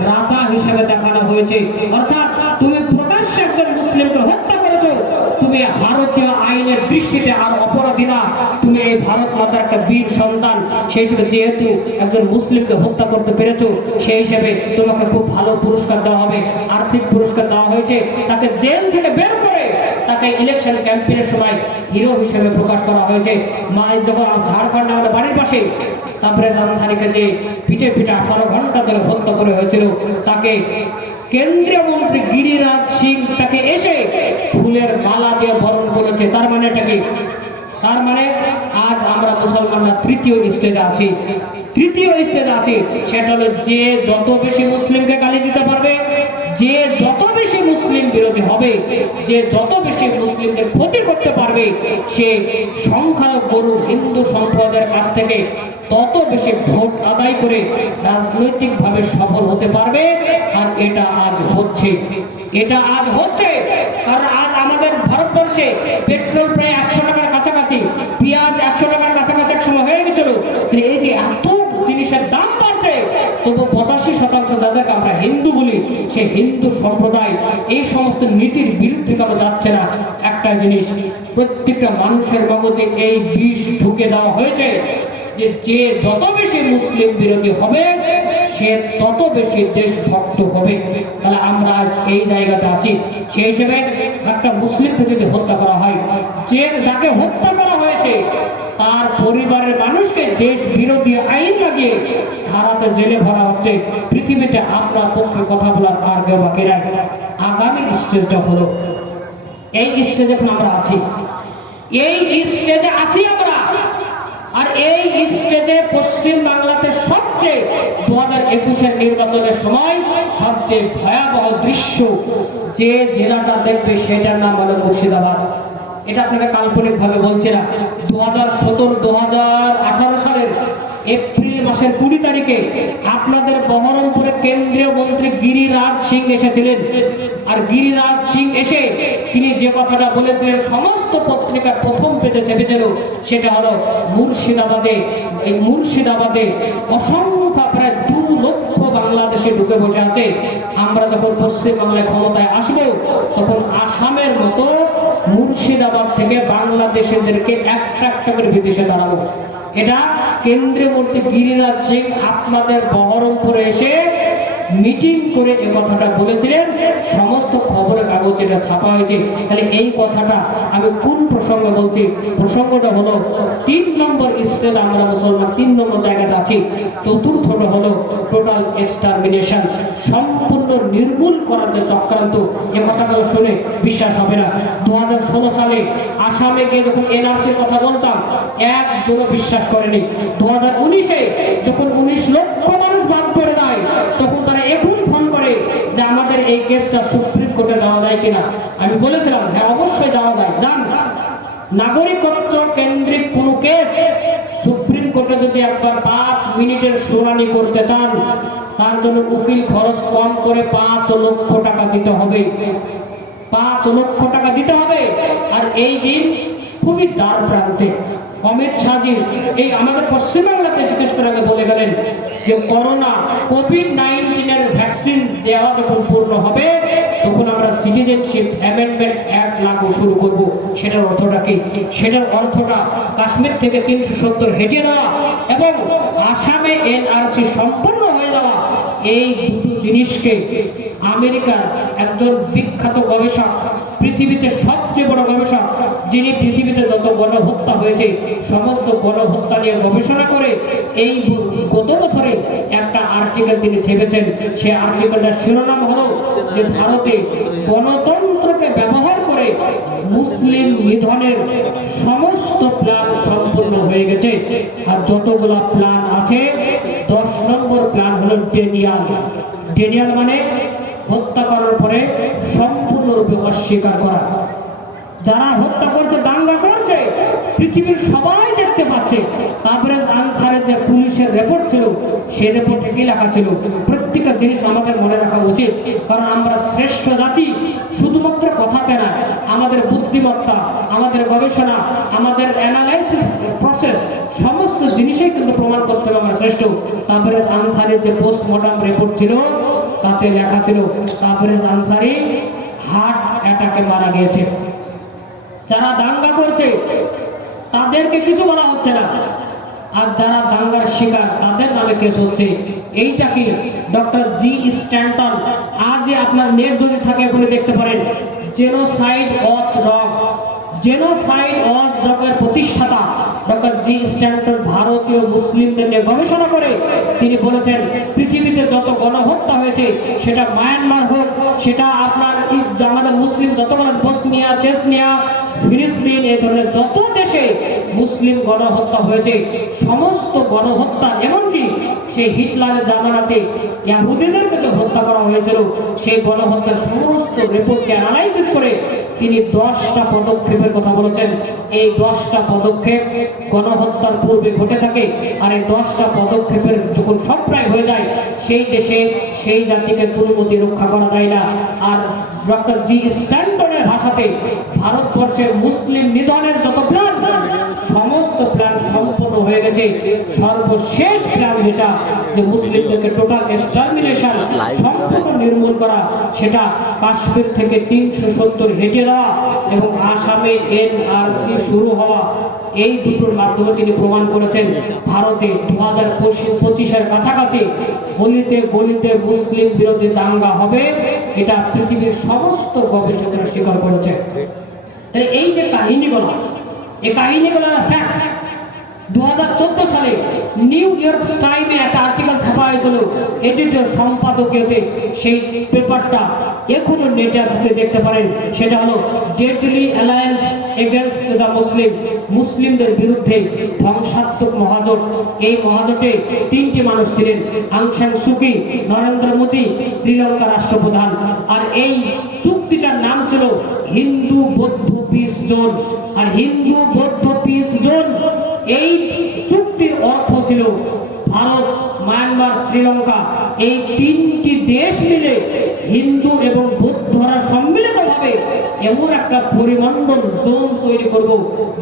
রাজা হিসেবে দেখানো হয়েছে। অর্থাৎ তুমি প্রকাশ্যে একজন মুসলিমকে হত্যা করেছো, তুমি ভারতীয় আইনের দৃষ্টিতে আর অপরাধী না, তুমি এই ভারত মাতার একটা বীর সন্তান। সেই হিসেবে যেহেতু একজন মুসলিমকে হত্যা করতে পেরেছো, সেই হিসেবে তোমাকে খুব ভালো পুরস্কার দেওয়া হবে, আর্থিক পুরস্কার দেওয়া হয়েছে। তাকে জেল থেকে বের করে তাকে ইলেকশন ক্যাম্পেইনের সময় হিরো হিসেবে প্রকাশ করা হয়েছে। মায়ের যখন ঝাড়খণ্ড আমাদের বাড়ির পাশে তাবরেজ আনসারিকে যে পিঠে 18 ঘন্টা ধরে হত্যা করে হয়েছিল, তাকে কেন্দ্রীয় মন্ত্রী গিরিরাজ সিং তাকে এসে ফুলের মালা দিয়ে বরণ করেছে। তার মানে এটা কি? তার মানে আজ আমরা মুসলমানরা তৃতীয় স্টেজে আছি। সেটা হলো যে যত বেশি মুসলিমকে গালি দিতে পারবে, যে যত বেশি মুসলিম বিরোধী হবে, যে যত বেশি মুসলিমদের ক্ষতি করতে পারবে, সে সংখ্যালঘু হিন্দু সম্প্রদায়ের কাছ থেকে তত বেশি ভোট আদায় করে রাজনৈতিকভাবে সফল হতে পারবে। আর এটা আজ হচ্ছে। কারণ আজ আমাদের ভারতবর্ষে পেট্রোল প্রায় 100 টাকার কাছাকাছি, পেঁয়াজ 100 টাকার কাছাকাছি এক সময় হয়ে গেছিল। সে হিন্দু সম্প্রদায় এই সমস্ত নীতির বিরুদ্ধে কেন যাচ্ছে না? একটা জিনিস, প্রত্যেকটা মানুষের মগজে এই বিষ ঢুকে দেওয়া হয়েছে যে যে যত বেশি মুসলিম বিরোধী হবে সে তত বেশি দেশভক্ত হবে। তাহলে আমরা আজ এই জায়গাতে আছি। সেই হিসেবে একটা মুসলিমকে যদি হত্যা করা হয়, যে যাকে হত্যা করা হয়েছে তার পরিবারের মানুষকে দেশ বিরোধী আইন লাগিয়ে ধারাতে জেলে ভরা হচ্ছে। পৃথিবীতে আপনার পক্ষে কথা বলার আর কেউ বাকি নাই। আগামী স্টেজটা হলো এই স্টেজে এখন আমরা আছি, এই স্টেজে আছি আমরা। আর এই স্টেজে পশ্চিম বাংলাতে সবচেয়ে 2021-এর নির্বাচনের সময় সবচেয়ে ভয়াবহ দৃশ্য যে জেলাটা দেখবে সেটার নাম হলো মুর্শিদাবাদ। এটা আপনাকে কাল্পনিকভাবে বলছি না। 2017-2018 সালের এপ্রিল মাসের 20 তারিখে আপনাদের বহরমপুরে কেন্দ্রীয় মন্ত্রী গিরিরাজ সিং এসেছিলেন। আর গিরিরাজ সিং এসে তিনি যে কথাটা বলেছিলেন সমস্ত পত্রিকার প্রথম পেজে চেপেছিল, সেটা হলো মুর্শিদাবাদে অসংখ্য প্রায় 2 লক্ষ বাংলাদেশে ঢুকে বসে আছে। আমরা যখন পশ্চিম বাংলায় ক্ষমতায় আসবো তখন আসামের মতো মুর্শিদাবাদ থেকে বাংলাদেশিদেরকে একটা একটা করে বিদেশে দাঁড়াবো। এটা কেন্দ্রীয় মন্ত্রী গিরিরাজ সিং আপনাদের বহরমপুরে এসে মিটিং করে এই কথাটা বলেছিলেন। সমস্ত খবরের কাগজ এটা ছাপা হয়েছে। তাহলে এই কথাটা আমি কোন প্রসঙ্গে বলছি? প্রসঙ্গটা হলো 3 নম্বর স্টেজ আমরা মুসলমান 3 নম্বর জায়গাতে আছি। চতুর্থটা হলো টোটাল এক্সটারমিনেশন, সম্পূর্ণ নির্মূল করার যে চক্রান্ত। এই কথাগুলো শুনে বিশ্বাস হবে না। 2016 সালে আসামে গিয়ে যখন এনআরসির কথা বলতাম একজনও বিশ্বাস করেনি। 2019-এ যখন 19 লক্ষ মানুষ বাদ পড়ে দেয় তখন তারা এখন ফোন করে যে আমাদের এই কেসটা সুপ্রিম কোর্টে যাওয়া যায় কিনা। আমি বলেছিলাম হ্যাঁ অবশ্যই যাওয়া যায়, যান। নাগরিকত্ব কেন্দ্রিক কোনো কেস সুপ্রিম কোর্টে যদি একবার 5 মিনিটের শুনানি করতে চান তার জন্য উকিল খরচ কম করে 5 লক্ষ টাকা দিতে হবে। 5 লক্ষ টাকা দিতে হবে। আর এই দিন খুবই দ্বার প্রান্তে অমিত শাহজি এই আমাদের পশ্চিমবাংলাতে কিছুদিন আগে বলে গেলেন যে কোভিড-19-এর ভ্যাকসিন দেওয়া যখন পূর্ণ হবে তখন আমরা সিটিজেনশিপ অ্যামেন্ডমেন্ট অ্যাক্ট লাগু শুরু করব। সেটার অর্থটা কি? সেটার অর্থটা কাশ্মীর থেকে 370 হেঁটে দেওয়া এবং আসামে এনআরসি সম্পূর্ণ হয়ে যাওয়া। এই দুটো জিনিসকে আমেরিকার একজন বিখ্যাত গবেষক, পৃথিবীতে সবচেয়ে বড় গবেষক, যিনি পৃথিবীতে যত গণহত্যা হয়েছে সমস্ত গণহত্যা নিয়ে গবেষণা করে এই গত বছরে একটা আর্টিকেল তিনি ছেপেছেন। সেই আর্টিকেলটার শিরোনাম হলো যে ভারতে গণতন্ত্রকে ব্যবহার করে মুসলিম নিধনের সমস্ত প্ল্যান সম্পূর্ণ হয়ে গেছে। আর যতগুলো প্ল্যান আছে 10 নম্বর প্ল্যান হলো ডেনিয়াল। ডেনিয়াল মানে হত্যা করার পরে সম্পূর্ণরূপে অস্বীকার করা। যারা হত্যা করছে, দাঙ্গা করছে, পৃথিবীর সবাই দেখতে পাচ্ছে। তারপরে আনসারের যে পুলিশের রিপোর্ট ছিল সেই রিপোর্টে কি লেখা ছিল? প্রত্যেকটা জিনিস আমাদের মনে রাখা উচিত, কারণ আমরা শ্রেষ্ঠ জাতি শুধুমাত্র কথাতে না, আমাদের বুদ্ধিমত্তা, আমাদের গবেষণা, আমাদের অ্যানালাইসিস প্রসেস সমস্ত জিনিসই কিন্তু প্রমাণ করতে হবে আমরা শ্রেষ্ঠ। তারপরে আনসারের যে পোস্টমর্টম রিপোর্ট ছিল তাতে লেখা ছিল তারপরে আনসারি হার্ট অ্যাটাকে মারা গিয়েছে। যারা দাঙ্গা করছে তাদেরকে কিছু বলা হচ্ছে না, আর যারা দাঙ্গার শিকার তাদের নামে কেস হচ্ছে। এইটা কি? ডক্টর জি স্ট্যান্টন, আজ আপনার নেট যদি থাকে বলে দেখতে পারেন, জেনোসাইড ওয়াচডগ, জেনোসাইড ওয়াচডগের প্রতিষ্ঠাতা ডক্টর জি স্ট্যান্টন ভারতীয় মুসলিমদের নিয়ে গবেষণা করে তিনি বলেছেন পৃথিবীতে যত গণহত্যা হয়েছে, সেটা মায়ানমার হোক, সেটা আপনার আমাদের মুসলিম যতগুলো বসনিয়া, চেচনিয়া, ফিলিস্তিন, এই ধরনের যত দেশে মুসলিম গণহত্যা হয়েছে সমস্ত গণহত্যা, এমনকি সেই হিটলারের জামানাতে ইহুদিদেরকে যে হত্যা করা হয়েছিল সেই গণহত্যার সমস্ত রিপোর্টকে অ্যানালাইসিস করে তিনি 10টা পদক্ষেপের কথা বলেছেন। এই 10টা পদক্ষেপ গণহত্যার পূর্বে ঘটে থাকে, আর এই 10টা পদক্ষেপের যখন সবটাই হয়ে যায় সেই দেশে সেই জাতিকে কোনো মতে রক্ষা করা যায় না। আর ডক্টর জি স্ট্যান্টনের ভাষাতে ভারতবর্ষের মুসলিম নিধনের যত প্ল্যান সমস্ত প্ল্যান সম্পূর্ণ হয়ে গেছে। সর্বশেষ প্ল্যান যেটা যে মুসলিমদেরকে টোটাল এক্সটারমিনেশন সম্পূর্ণ নির্মূল করা, সেটা কাশ্মীর থেকে 370 হেঁটে দেওয়া এবং আসামে এনআরসি শুরু হওয়া, এই দুটোর মাধ্যমে তিনি প্রমাণ করেছেন ভারতে 2025-এর কাছাকাছি গলিতে গলিতে মুসলিম বিরোধী দাঙ্গা হবে। এটা পৃথিবীর সমস্ত গবেষকরা স্বীকার করেছে। তাই এই যে কাহিনীগুলো, এই কাহিনীগুলো ফ্যাক্ট। 2014 সালে নিউ ইয়র্ক টাইমে একটা আর্টিকেল ছাপা হয়েছিল এডিটর সম্পাদকীয়তে। সেই পেপারটা এখনো নেটে আপনি দেখতে পারেন। সেটা হলো deadly alliance against the Muslim, মুসলিমদের বিরুদ্ধে ধ্বংসাত্মক মহাজোট। এই মহাজোটে 3টি মানুষ ছিলেন, আং সান সুকি, নরেন্দ্র মোদী, শ্রীলঙ্কার রাষ্ট্রপ্রধান। আর এই চুক্তিটার নাম ছিল হিন্দু বৌদ্ধ পিস জোন। আর হিন্দু বৌদ্ধ পিস জোন, এই চুক্তির অর্থ ছিল ভারত, মায়ানমার, শ্রীলঙ্কা এই 3টি দেশ মিলে হিন্দু এবং বৌদ্ধরা সম্মিলিতভাবে এমন একটা পরিমণ্ডল জোন তৈরি করব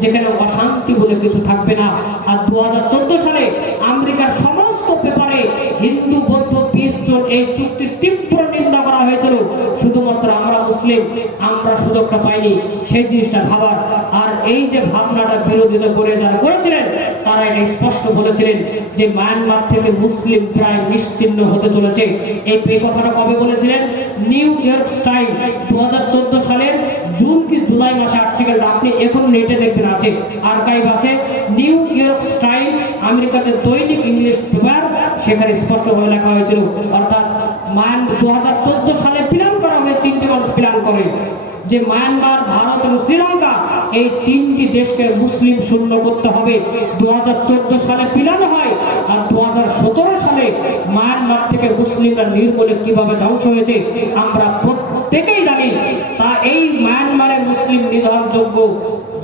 যেখানে অশান্তি বলে কিছু থাকবে না। আর 2014 সালে আমেরিকার সমস্ত পেপারে হিন্দু বৌদ্ধ পিস জোন এই চুক্তির তীব্র নিন্দা করা হয়েছিল। শুধুমাত্র আমরা মুসলিম, আমরা সুযোগটা পাইনি সেই জিনিসটা ভাবার। আর এই যে ভাবনাটা বিরোধিতা করে যারা করেছিলেন তারা এটা স্পষ্ট বলেছিলেন যে মায়ানমার থেকে মুসলিম প্রায় নিশ্চিহ্ন হতে চলেছে। এই কথাটা কবে বলেছিলেন? নিউ ইয়র্ক টাইম 2014 সালের জুন কি জুলাই মাসে আর্টিকেলটা আপনি এখন নেটে দেখবেন, আছে, আর্কাইভ আছে। নিউ ইয়র্ক টাইম আমেরিকাতে দৈনিক ইংলিশ পেপার, সেখানে স্পষ্টভাবে লেখা হয়েছিল। অর্থাৎ 2014 সালে প্ল্যান করা হবে, 3টি মানুষ প্ল্যান করে যে মায়ানমার, ভারত এবং শ্রীলঙ্কা এই 3টি দেশকে মুসলিম শূন্য করতে হবে। 2014 সালে প্ল্যান হয়। আর 2017 সালে মায়ানমার থেকে মুসলিমরা নির্মূলে কিভাবে ধ্বংস হয়েছে আমরা প্রত্যেকেই জানি। তা এই মায়ানমারে মুসলিম নিধনযোগ্য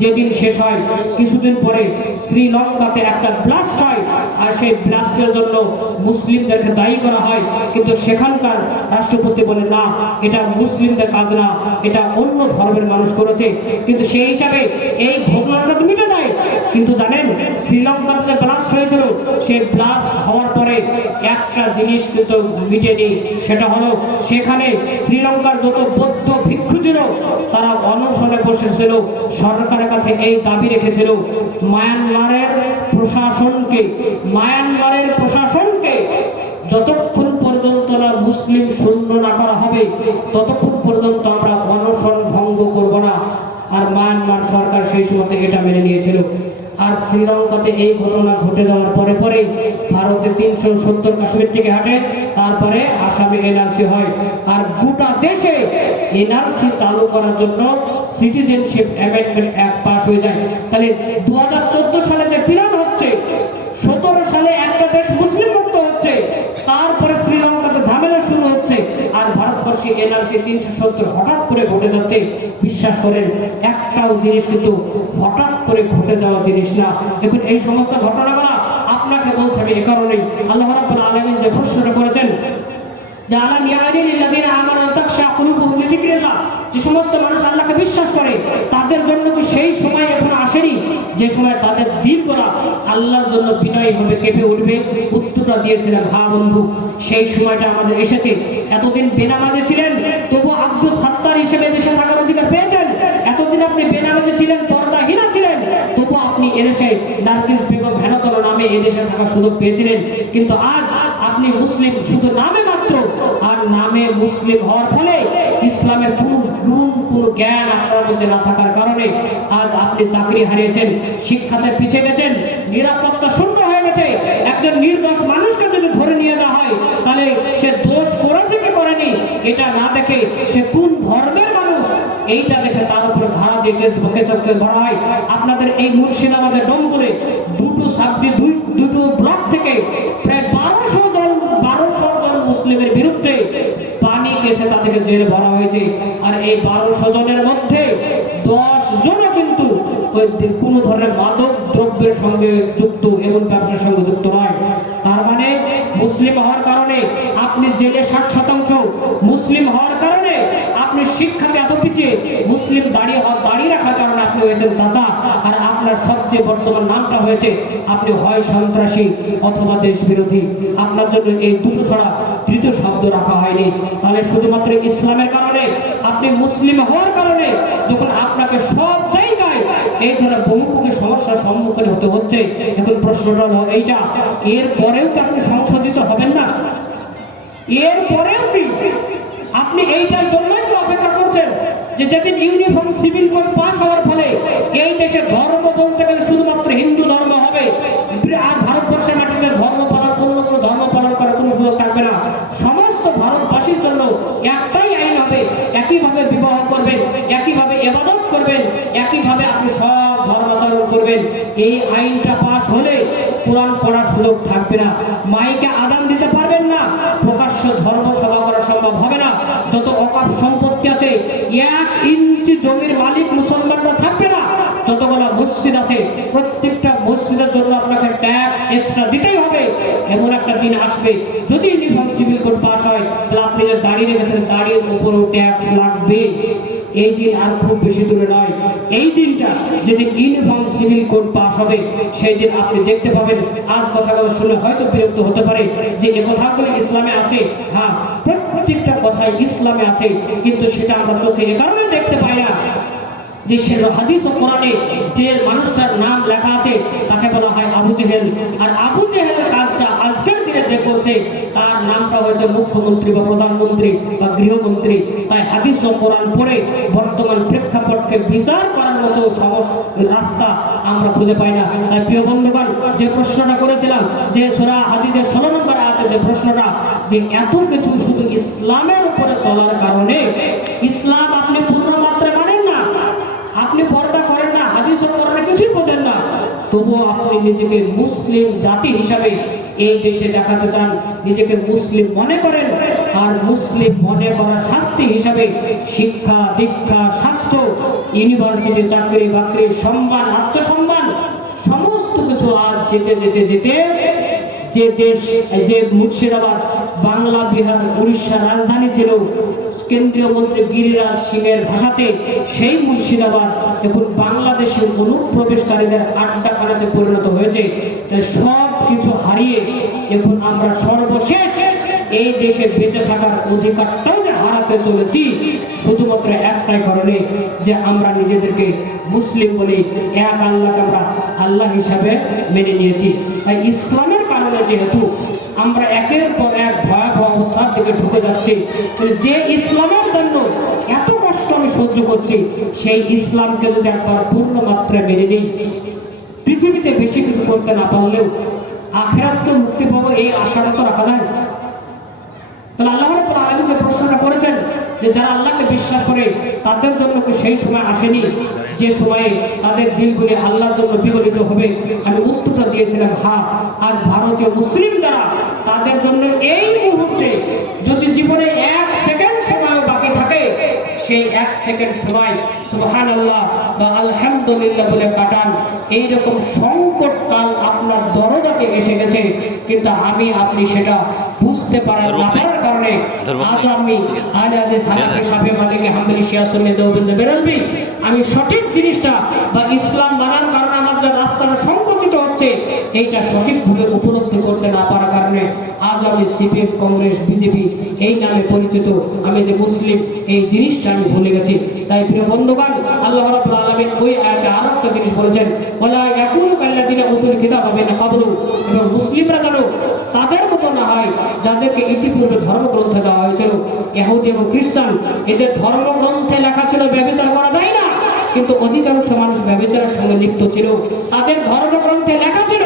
যেদিন শেষ হয়, কিছুদিন পরে শ্রীলঙ্কাতে একটা ব্লাস্ট হয়। আর সেই ব্লাস্টের জন্য মুসলিমদেরকে দায়ী করা হয়, কিন্তু সেখানকার রাষ্ট্রপতি বলে না, এটা মুসলিমদের কাজ না, এটা অন্য ধর্মের মানুষ করেছে। কিন্তু সেই হিসাবে এই ঘটনাটা মিটে যায়। কিন্তু জানেন শ্রীলঙ্কাতে যে ব্লাস্ট হয়েছিল, সেই ব্লাস্ট হওয়ার পরে একটা জিনিস কিন্তু মিটেনি, সেটা হলো সেখানে শ্রীলঙ্কার যত বৌদ্ধ ভিক্ষু ছিল তারা অনশনে বসেছিল, সরকারের কাছে এই দাবি রেখেছিল মায়ানমারের প্রশাসনকে যতক্ষণ পর্যন্ত না মুসলিম শূন্য না করা হবে ততক্ষণ পর্যন্ত আমরা অনশন ভঙ্গ করব না। আর মায়ানমার সরকার সেই সময় এটা মেনে নিয়েছিল। আর শ্রীলঙ্কাতে এই ঘটনা ঘটে যাওয়ার পরে ভারতে 370 কাশ্মীর থেকে হাঁটে, তারপরে আসামে এনআরসি হয়। আর গোটা দেশে এনআরসি চালু করার জন্য সিটিজেনশিপ অ্যামেন্ডমেন্ট অ্যাক্ট পাস হয়ে যায়। তাহলে 2014 সালে যে প্ল্যান হচ্ছে, 17 সালে একটা দেশ মুসলিম মুক্ত হচ্ছে, তারপরে শ্রীলঙ্কাতে ঝামেলা শুরু হচ্ছে, আর ভারতবর্ষে এনআরসি 370 হঠাৎ করে ঘটে যাচ্ছে। বিশ্বাস করেন একটাও জিনিস কিন্তু হঠাৎ করে ঘটে যাওয়া জিনিস না। দেখুন এই সমস্ত ঘটনাগুলো আপনাকে বলছে আমি এ কারণেই, আল্লাহ রাব্বুল আলামিন যে প্রশ্নটা করেছেন যে আলাম ইয়ানি লিল্লাযিনা আমানু তাখশা কুলুবুহুম লিযিকরিল্লাহ, যে সমস্ত মানুষ আল্লাহকে বিশ্বাস করে তাদের জন্য কি সেই সময় এখনো আসেনি যে সময় তাদের দিলগুলো আল্লাহর জন্য বিনয়ী হবে, কেঁপে উঠবে? উত্তরটা দিয়েছিলেন হ্যাঁ বন্ধু, সেই সময়টা আমাদের এসেছে। এতদিন বেনামাজে ছিলেন, তবু আব্দুল সাত্তার হিসেবে দেশে থাকার অধিকার পেয়েছেন। এতদিন আপনি বেনামাজে ছিলেন, পর্দাহীনা ছিলেন, তবু আপনি এদেশে নার্গিস বেগম হেনাতল নামে এদেশে থাকার সুযোগ পেয়েছিলেন। কিন্তু আজ আপনি মুসলিম শুধু নামে মাত্র, আর নামে মুসলিম হওয়ার ফলে ইসলামের কোনো জ্ঞান আপনার মধ্যে না থাকার কারণে আজ আপনি চাকরি হারিয়েছেন, শিক্ষাতে পিছিয়ে গেছেন, নিরাপত্তা শূন্য হয়ে গেছে। একজন নির্দোষ মানুষকে যদি ধরে নিয়ে যাওয়া হয় তাহলে সে দোষ করেছে কি করেনি এটা না দেখে সে কোন ধর্মের মানুষ এইটা দেখে তার উপরে ধারা দিয়ে কেস বকে চক্কে ভরা হয়। আপনাদের এই মুর্শিদাবাদের ডোমপুরে দুটো ব্লক থেকে প্রায় 1200 জন মুসলিমের বিরুদ্ধে পানি কেসে তাদেরকে জেলে ভরা হয়েছে। আর এই 1200 জনের মধ্যে 10 জনও কিন্তু কোনো ধরনের মাদক দ্রব্যের সঙ্গে যুক্ত এবং ব্যবসার সঙ্গে যুক্ত নয়। তার মানে মুসলিম হওয়ার কারণে আপনি জেলে 60%, মুসলিম হওয়ার কারণে আপনি শিক্ষাতে এত পিছিয়ে, মুসলিম দাঁড়িয়ে রাখার কারণে আপনি হয়েছেন চাচা, আর আপনার সবচেয়ে বর্তমান নামটা হয়েছে আপনি হয় সন্ত্রাসী অথবা দেশ বিরোধী। আপনার জন্য এই দুটো ছাড়া তৃতীয় শব্দ রাখা হয়নি। তাহলে শুধুমাত্র ইসলামের কারণে, আপনি মুসলিম হওয়ার কারণে যখন আপনাকে সব জায়গায় এই ধরনের বহুমুখী সমস্যার সম্মুখীন হতে হচ্ছে, এখন প্রশ্নটা হলো এইটা, এর পরেও কি আপনি সংশোধিত হবেন না? এর পরেও কি আপনি এইটার জন্যই কি অপেক্ষা করছেন যে যেদিন ইউনিফর্ম সিভিল কোড পাস হওয়ার ফলে এই দেশে ধর্ম বলতে গেলে শুধুমাত্র হিন্দু ধর্ম হবে, আর ভারতবর্ষের মাটিতে ধর্ম পালন অন্য কোনো ধর্ম পালন করার কোনো সুযোগ থাকবে না, সমস্ত ভারতবাসীর জন্য একটাই আইন হবে, একইভাবে বিবাহ করবেন, একইভাবে ইবাদত করবেন, একইভাবে আপনি সব ধর্মাচরণ করবেন, এই আইনটা পাস হলে কোরআন পড়ার সুযোগ থাকবে না, মাইকে আদান দিতে পারবেন না, প্রকাশ্য ধর্ম সভা করা সম্ভব হবে না, যত অকাপ সম্পত্তি আছে 1 ইঞ্চি জমির মালিক মুসলমানরা থাকবে না, যতগুলো মসজিদ আছে প্রত্যেকটা মসজিদের জন্য আপনাকে ট্যাক্স এক্সট্রা দিতেই হবে। এমন একটা দিন আসবে যদি ইউনিফর্ম সিভিল কোড পাস হয়, তাহলে আপনি যে দাঁড়িয়ে রেখেছেন দাঁড়িয়ে উপরও ট্যাক্স লাগবে। এই দিন আর খুব বেশি দূরে নয়, এই দিনটা যেদিন ইউনিফর্ম সিভিল কোড পাস হবে সেই দিন আপনি দেখতে পাবেন। আজ কথাগুলো শুনে হয়তো বিরক্ত হতে পারে যে এই কথাগুলো ইসলামে আছে, হ্যাঁ প্রত্যেকটা কথাই ইসলামে আছে, কিন্তু সেটা আমরা চোখে এ কারণে দেখতে পাই না যে সে হাদিস ও কোরআনে যে মানুষটার নাম লেখা আছে তাকে বলা হয় আবু জেহেল, আর আবু জেহেলের কাজটা আজকের দিনে যে করছে তার নামটা হয়েছে মুখ্যমন্ত্রী বা প্রধানমন্ত্রী বা গৃহমন্ত্রী। তাই হাদিস ও কোরআন পড়ে বর্তমান প্রেক্ষাপটকে বিচার করার মতো রাস্তা আমরা খুঁজে পাই না। তাই প্রিয় বন্ধুগণ, যে প্রশ্নটা করেছিলাম যে সূরা হাদীদের 16 নম্বর আয়াতে যে প্রশ্নটা, যে এত কিছু শুধু ইসলামের উপরে চলার কারণে, ইসলাম আপনি পূর্ণ মাত্রায় মানেন না, আপনি পর্দা করেন না, হাদিস ও কোরআনে কিছুই বোঝেন না, তবুও আপনি নিজেকে মুসলিম জাতি হিসাবে এই দেশে দেখাতে চান, নিজেকে মুসলিম মনে করেন, আর মুসলিম মনে করার শাস্তি হিসাবে শিক্ষা দীক্ষা স্বাস্থ্য ইউনিভার্সিটি চাকরি বাকরি সম্মান আত্মসম্মান সমস্ত কিছু আজ যেতে যেতে যেতে যে দেশ, যে মুর্শিদাবাদ বাংলা বিহার উড়িষ্যার রাজধানী ছিল কেন্দ্রীয় মন্ত্রী গিরিরাজ সিংয়ের ভাষাতে, সেই মুর্শিদাবাদ এখন বাংলাদেশের অনুপ্রবেশকারীদের আড্ডাখানাতে পরিণত হয়েছে। সব কিছু হারিয়ে এখন আমরা সর্বশেষ এই দেশে বেঁচে থাকার অধিকারটাও যে হারাতে চলেছি শুধুমাত্র একটাই কারণে, যে আমরা নিজেদেরকে মুসলিম বলি, এক আল্লাহকে আমরা আল্লাহ হিসাবে মেনে নিয়েছি। তাই ইসলামের কারণে যেহেতু আমরা একের পর এক ভয়াবহ অবস্থার দিকে ঢুকে যাচ্ছি, যে ইসলামের জন্য এত কষ্ট আমি সহ্য করছি, সেই ইসলামকে যদি একবার পূর্ণ মাত্রায় মেনে নিই, পৃথিবীতে বেশি কিছু করতে না পারলেও আখিরাতকে মুক্তি পাবো এই আশাটা তো রাখা যায়। তাহলে আল্লাহ রাব্বুল আলামিন যে প্রশ্নটা করেছেন যে যারা আল্লাহকে বিশ্বাস করে তাদের জন্য কি সেই সময় আসেনি যে সময়ে তাদের দিলগুলি আল্লাহর জন্য বিগলিত হবে? আমি উত্তরটা দিয়েছিলাম হ্যাঁ। আর ভারতীয় মুসলিম যারা, তাদের জন্য এই মুহূর্তে যদি জীবনে 1 সেকেন্ড সময় বাকি থাকে, সেই 1 সেকেন্ড সময় সুবহানাল্লাহ বা আলহামদুলিল্লাহ বলে কাটান। এইরকম সংকট কাল আপনার দরজাতে এসে গেছে, কিন্তু আমি আপনি সেটা বুঝতে পারার না পারার কারণে আজ আমি আলে হাদিস হানাফি শাফি মালিকি হাম্বলি শিয়া সুন্নি দেওবন্দি বেরেলভি, আমি সঠিক জিনিসটা বা ইসলাম মানার কারণে আমার যে রাস্তাটা সংকুচিত হচ্ছে, এইটা সঠিকভাবে উপলব্ধি করতে না পারার কারণে আজ আমি সিপিএম কংগ্রেস বিজেপি এই নামে পরিচিত, আমি যে মুসলিম এই জিনিসটা আমি ভুলে গেছি। তাই প্রিয় বন্ধুগণ, আল্লাহ রাব্বুল আলামিন ওই আয়াতে আরো একটা জিনিস বলেছেন, ওয়ালা ইয়াকুনু কাল্লাযিনা উতুল কিতাবা মিন ক্বাবলু, এবং মুসলিমরা যেন তাদের মতো না হয় যাদেরকে ইতিপূর্বে ধর্মগ্রন্থে দেওয়া হয়েছিল, ইহুদি এবং খ্রিস্টান। এদের ধর্মগ্রন্থে লেখা ছিল ব্যভিচার করা যায় না, কিন্তু অধিকাংশ মানুষ ব্যভিচারের সঙ্গে লিপ্ত ছিল। তাদের ধর্মগ্রন্থে লেখা ছিল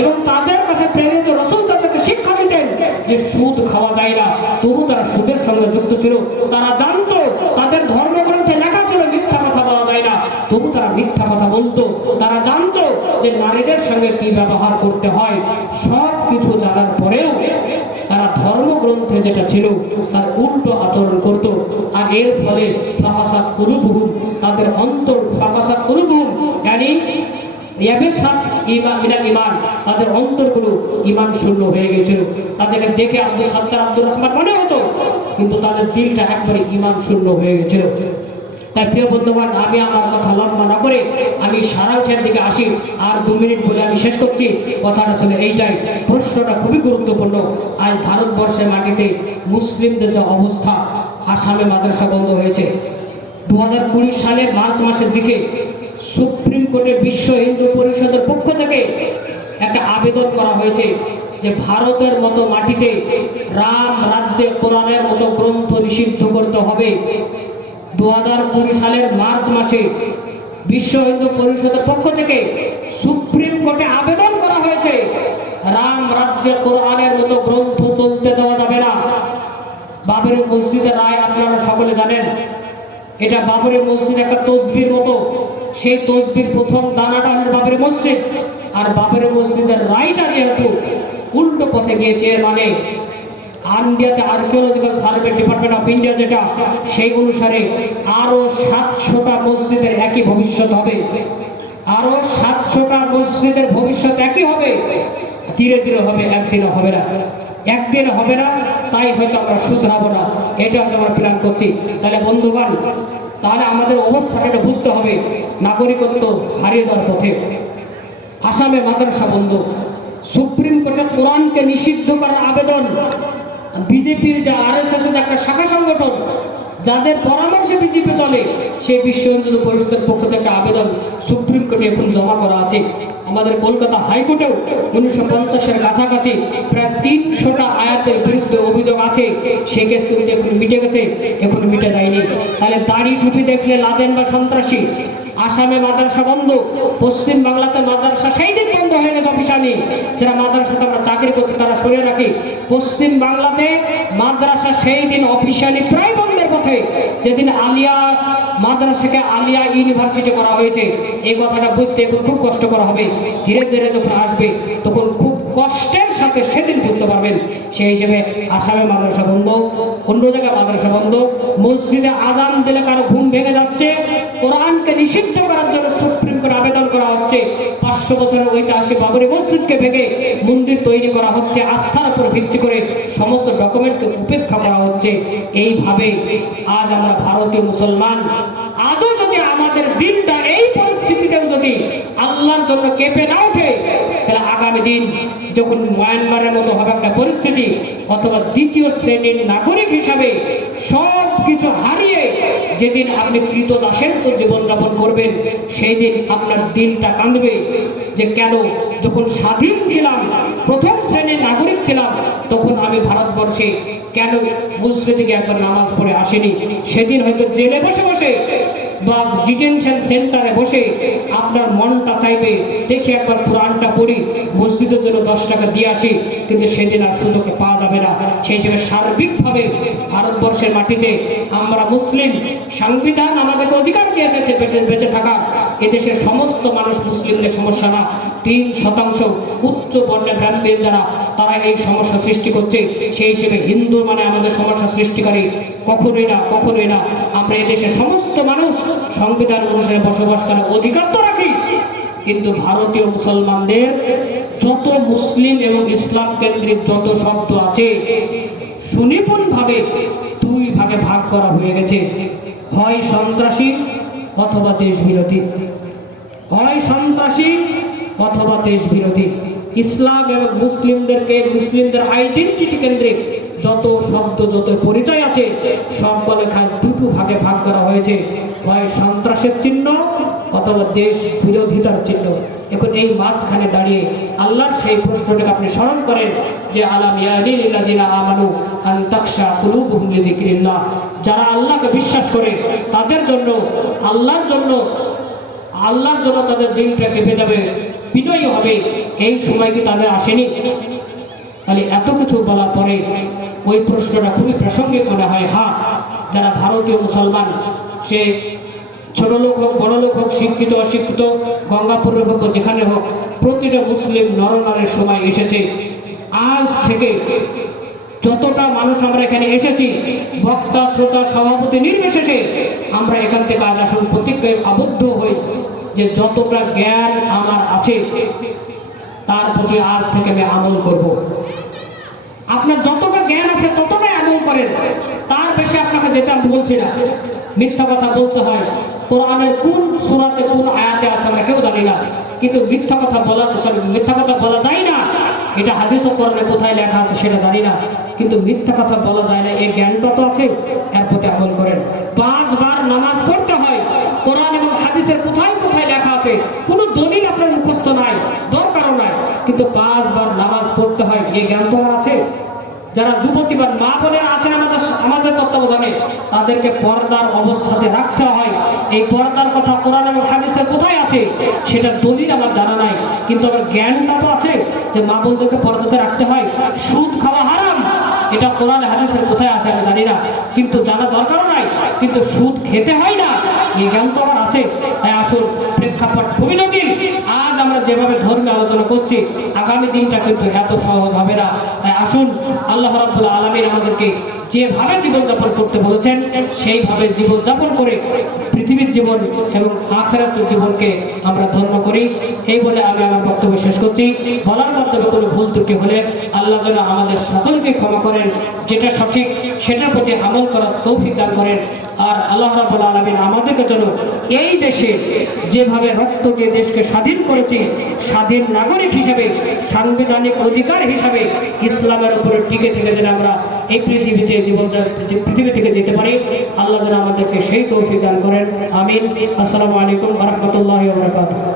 এবং তাদের কাছে প্রেরিত রাসূল তাদেরকে শিক্ষা দিতেন যে সুদ খাওয়া যায় না, তবু তারা সুদের সঙ্গে যুক্ত ছিল। তারা জানতো তাদের ধর্মগ্রন্থে লেখা ছিল মিথ্যা কথা বলা যায় না, তবু তারা মিথ্যা কথা বলতো। তারা জানতো যে নারীদের সঙ্গে কি ব্যবহার করতে হয়। সব কিছু জানার পরেও তারা ধর্মগ্রন্থে যেটা ছিল তার উল্টো আচরণ করত। আর এর ফলে ফাকাসাত কুলুবুহুম, তাদের অন্তর ফাকাসাত কুলুবুহুম মানে ইয়াবিসাত মিনাল ঈমান, তাদের অন্তরগুলো ঈমান শূন্য হয়ে গিয়েছিল। তাদেরকে দেখে আব্দুল সাত্তার আব্দুর রহমান মনে হতো, কিন্তু তাদের দিলটা একবারে ঈমান শূন্য হয়ে গিয়েছিল। তাই প্রিয় বন্ধুগণ, আমি আমার কথা লম্বা না করে করে আমি সারাংশের দিকে আসি। আর 2 মিনিট বলে আমি শেষ করছি। কথাটা ছিল এইটাই, প্রশ্নটা খুবই গুরুত্বপূর্ণ। আজ ভারতবর্ষের মাটিতে মুসলিমদের যে অবস্থা, আসামে মাদ্রাসা বন্ধ হয়েছে। 2020 সালের মার্চ মাসের দিকে সুপ্রিম কোর্টে বিশ্ব হিন্দু পরিষদের পক্ষ থেকে একটা আবেদন করা হয়েছে যে ভারতের মতো মাটিতে রাম রাজ্যে কোরআনের মতো গ্রন্থ নিষিদ্ধ করতে হবে। 2020 সালের মার্চ মাসে বিশ্ব হিন্দু পরিষদের পক্ষ থেকে সুপ্রিম কোর্টে আবেদন করা হয়েছে রাম রাজ্যে কোরআনের মতো গ্রন্থ চলতে দেওয়া যাবে না। বাবরি মসজিদের রায় আপনারা সকলে জানেন। এটা বাবরি মসজিদ একটা তসবির মতো, সেই তসবির প্রথম দানাটা হল বাবরি মসজিদ। আর বাবরি মসজিদের রায়টা যেহেতু উল্টো পথে গিয়েছে, এর মানে ইন্ডিয়াতে archaeological survey department of India যেটা, সেই অনুসারে আরো 700টা মসজিদের একই ভবিষ্যৎ হবে। আরো 700টা মসজিদের ভবিষ্যৎ একই হবে। ধীরে ধীরে হবে, একদিনও হবে না, একদিন হবে না। তাই হয়তো আমরা শুধরাবো না, এটা হয়তো আমরা প্ল্যান করছি। তাহলে বন্ধুগণ, তাহলে আমাদের অবস্থাটা বুঝতে হবে, নাগরিকত্ব হারিয়ে যাওয়ার পথে। আসামে মাদ্রাসা বন্ধ, সুপ্রিম কোর্টের কোরআনকে নিষিদ্ধ করার আবেদন, বিজেপির যে RSS এর একটা শাখা সংগঠন, যাদের পরামর্শে বিজেপি চলে, সেই বিশ্ব হিন্দু পরিষদের পক্ষ থেকে আবেদন সুপ্রিম কোর্টে এখন জমা করা আছে। আমাদের কলকাতা হাইকোর্টেও 1950-এর কাছাকাছি প্রায় 300টা আয়াতের বিরুদ্ধে অভিযোগ আছে। সেই কেস কিন্তু এখন মিটে গেছে, এখন মিটে যায়নি। তাহলে দাড়ি টুপি দেখলে লাদেন বা সন্ত্রাসী। আসামে মাদ্রাসা বন্ধ, পশ্চিম বাংলাতে মাদ্রাসা সেই দিন বন্ধ হয়ে গেছে অফিসিয়ালি। যারা মাদ্রাসাতে আমরা চাকরি করছি তারা সরিয়ে রাখি। পশ্চিম বাংলাতে মাদ্রাসা সেই দিন অফিসিয়ালি প্রায় বন্ধের পথে, যেদিন আলিয়া মাদ্রাসাকে আলিয়া ইউনিভার্সিটি করা হয়েছে। এই কথাটা বুঝতে এখন খুব কষ্ট করা হবে। ধীরে ধীরে যখন আসবে তখন খুব কষ্টের সাথে সেদিন বুঝতে পারবেন। সেই হিসেবে আসামে মাদ্রাসা বন্ধ, অন্য জায়গায় মাদ্রাসা বন্ধ। মসজিদে আজান দিলে কারো ঘুম ভেঙে যাচ্ছে, কোরআনকে নিষিদ্ধ করার জন্য সুপ্রিম কোর্ট আবেদন করা হচ্ছে। 500 বছরের ঐতিহাসিক বাবরি মসজিদকে ভেঙে মন্দির তৈরি করা হচ্ছে, আস্থার উপর ভিত্তি করে সমস্ত ডকুমেন্টকে উপেক্ষা করা হচ্ছে। এইভাবে আজ আমরা ভারতীয় মুসলমান, আজও যদি আমাদের দিনটা এই পরিস্থিতিতেও যদি আল্লাহর জন্য কেঁপে না ওঠে, তাহলে আগামী দিন যখন মায়ানমারের মতো হবে একটা পরিস্থিতি, অথবা দ্বিতীয় শ্রেণীর নাগরিক হিসাবে সব কিছু হারিয়ে যেদিন আপনি কৃতদাসের জীবনযাপন করবেন, সেই দিন আপনার দিনটা কাঁদবে যে কেন যখন স্বাধীন ছিলাম, প্রথম শ্রেণীর নাগরিক ছিলাম, তখন আমি ভারতবর্ষে কেন মসজিদে গিয়ে একবার নামাজ পড়ে আসেনি। সেদিন হয়তো জেলে বসে বসে বা ডিটেনশন সেন্টারে বসে আপনার মনটা চাইবে দেখি একবার কোরআনটা পড়ি, মসজিদের জন্য 10 টাকা দিয়ে আসি, কিন্তু সেদিন আর সুযোগ পাওয়া যাবে না। সেই হিসেবে সার্বিকভাবে ভারতবর্ষের মাটিতে আমরা মুসলিম, সংবিধান আমাদেরকে অধিকার দিয়েছে বেঁচে থাকা। এদেশের সমস্ত মানুষ মুসলিমদের সমস্যা না, 3% উচ্চ বর্ণের ব্রাহ্মণ যারা, তারা এই সমস্যা সৃষ্টি করছে। সেই হিসেবে হিন্দু মানে আমাদের সমস্যা সৃষ্টিকারী কখনোই না, কখনোই না। আমরা এদেশের সমস্ত মানুষ সংবিধান অনুসারে বসবাস করার অধিকার তো রাখি, কিন্তু ভারতীয় মুসলমানদের যত মুসলিম এবং ইসলাম কেন্দ্রিক যত শব্দ আছে, সুনিপুণভাবে 2 ভাগে ভাগ করা হয়ে গেছে। হয় সন্ত্রাসী অথবা দেশ বিরোধী, হয় সন্ত্রাসী অথবা দেশ বিরোধী। ইসলাম এবং মুসলিমদেরকে, মুসলিমদের আইডেন্টিটি কেন্দ্রিক যত শব্দ, যত পরিচয় আছে, সবগুলো দুটো ভাগে ভাগ করা হয়েছে, হয় সন্ত্রাসের চিহ্ন অথবা দেশ বিরোধিতার চিহ্ন। এখন এই মাঝখানে দাঁড়িয়ে আল্লাহর সেই প্রশ্নটাকে আপনি স্মরণ করেন যে আলাম ইয়ানি লিল্লাযিনা আমানু আন তাখশা কুলুবুহুম লিযিকরিল্লাহ। যারা আল্লাহকে বিশ্বাস করে তাদের জন্য, আল্লাহর জন্য তাদের দিলটা কেঁপে যাবে, বিনয়ী হবে। এই সময় কি তাদের আসেনি? তাহলে এত কিছু বলার পরে ওই প্রশ্নটা খুবই প্রাসঙ্গিক মনে হয়। হ্যাঁ, যারা ভারতীয় মুসলমান, সে ছোট লোক হোক, বড় লোক হোক, শিক্ষিত অশিক্ষিত, গঙ্গাপুরের হোক, যেখানে হোক, প্রতিটা মুসলিম নরনারীর সময় এসেছে। আজ থেকে যতটা মানুষ আমরা এখানে এসেছি, বক্তা, শ্রোতা, সভাপতি নির্বিশেষে, আমরা এখান থেকে আজ আসল প্রতিজ্ঞায় আবদ্ধ হই যে যতটা জ্ঞান আমার আছে তার প্রতি আজ থেকে আমি আমল করব। আপনার যতটা জ্ঞান আছে ততটাই আমল করেন, তার বেশি আপনাকে যেতে আমি বলছি না। মিথ্যা কথা বলতে হয়, কোরআনের কোন সূরাতে কোন আয়াতে আছে আমরা কেউ জানি না, কিন্তু মিথ্যা কথা বলা যায় না এটা হাদিস ও কোরআনে কোথায় লেখা আছে সেটা জানি না, কিন্তু মিথ্যা কথা বলা যায় না এই জ্ঞানটা তো আছে, এর প্রতি আমল করেন। 5 বার নামাজ পড়তে হয়, কোরআন এবং হাদিসের কোথায় কোথায় লেখা আছে, কোনো দলিল আপনার মুখস্থ নাই, দরকারও নাই, কিন্তু 5 বার নামাজ পড়তে হয় এই জ্ঞান তো আমার আছে। যারা যুবতী বা মা বোনেরা আছেন আমাদের তত্ত্বাবধানে, তাদেরকে পর্দার অবস্থাতে রাখতে হয়। এই পর্দার কথা কোরআন এবং হাদিসের কোথায় আছে সেটা দলিল আমার জানা নাই, কিন্তু আমার জ্ঞানটা তো আছে যে মা বোনদেরকে পর্দাতে রাখতে হয়। সুদ খাওয়া হারাম, এটা কোরআন হাদিসের কোথায় আছে আমি জানি না, কিন্তু জানা দরকারও নাই, কিন্তু সুদ খেতে হয় না এই জ্ঞান তো আমার আছে। তাই আসুন, প্রেক্ষাপট খুবই জটিল। আজ আমরা যেভাবে ধর্মে আলোচনা করছি, আগামী দিনটা কিন্তু এত সহজ হবে না। তাই আসুন, আল্লাহ রাব্বুল আলামিন আমাদেরকে যেভাবে জীবনযাপন করতে বলেছেন সেইভাবে জীবনযাপন করে পৃথিবীর জীবন এবং আখিরাতের জীবনকে আমরা ধন্য করি। এই বলে আমি আমার বক্তব্য শেষ করছি। বলার মাধ্যমে কোনো ভুল ত্রুটি হলে আল্লাহ যেন আমাদের সকলকে ক্ষমা করেন, যেটা সঠিক সেটার প্রতি আমল করার তৌফিক দান করেন। আর আল্লাহ রাব্বুল আলামিন আমাদেরকে যেন এই দেশে যেভাবে রক্ত দিয়ে দেশকে স্বাধীন করেছি, স্বাধীন নাগরিক হিসেবে, সাংবিধানিক অধিকার হিসাবে ইসলামের উপরে টিকে থেকে যেন আমরা এই পৃথিবী থেকে যেতে পারি, আল্লাহ যেন আমাদেরকে সেই তৌফিক দান করেন। আমিন। আসসালামু আলাইকুম ওয়া রাহমাতুল্লাহি ওয়া বারাকাতুহু।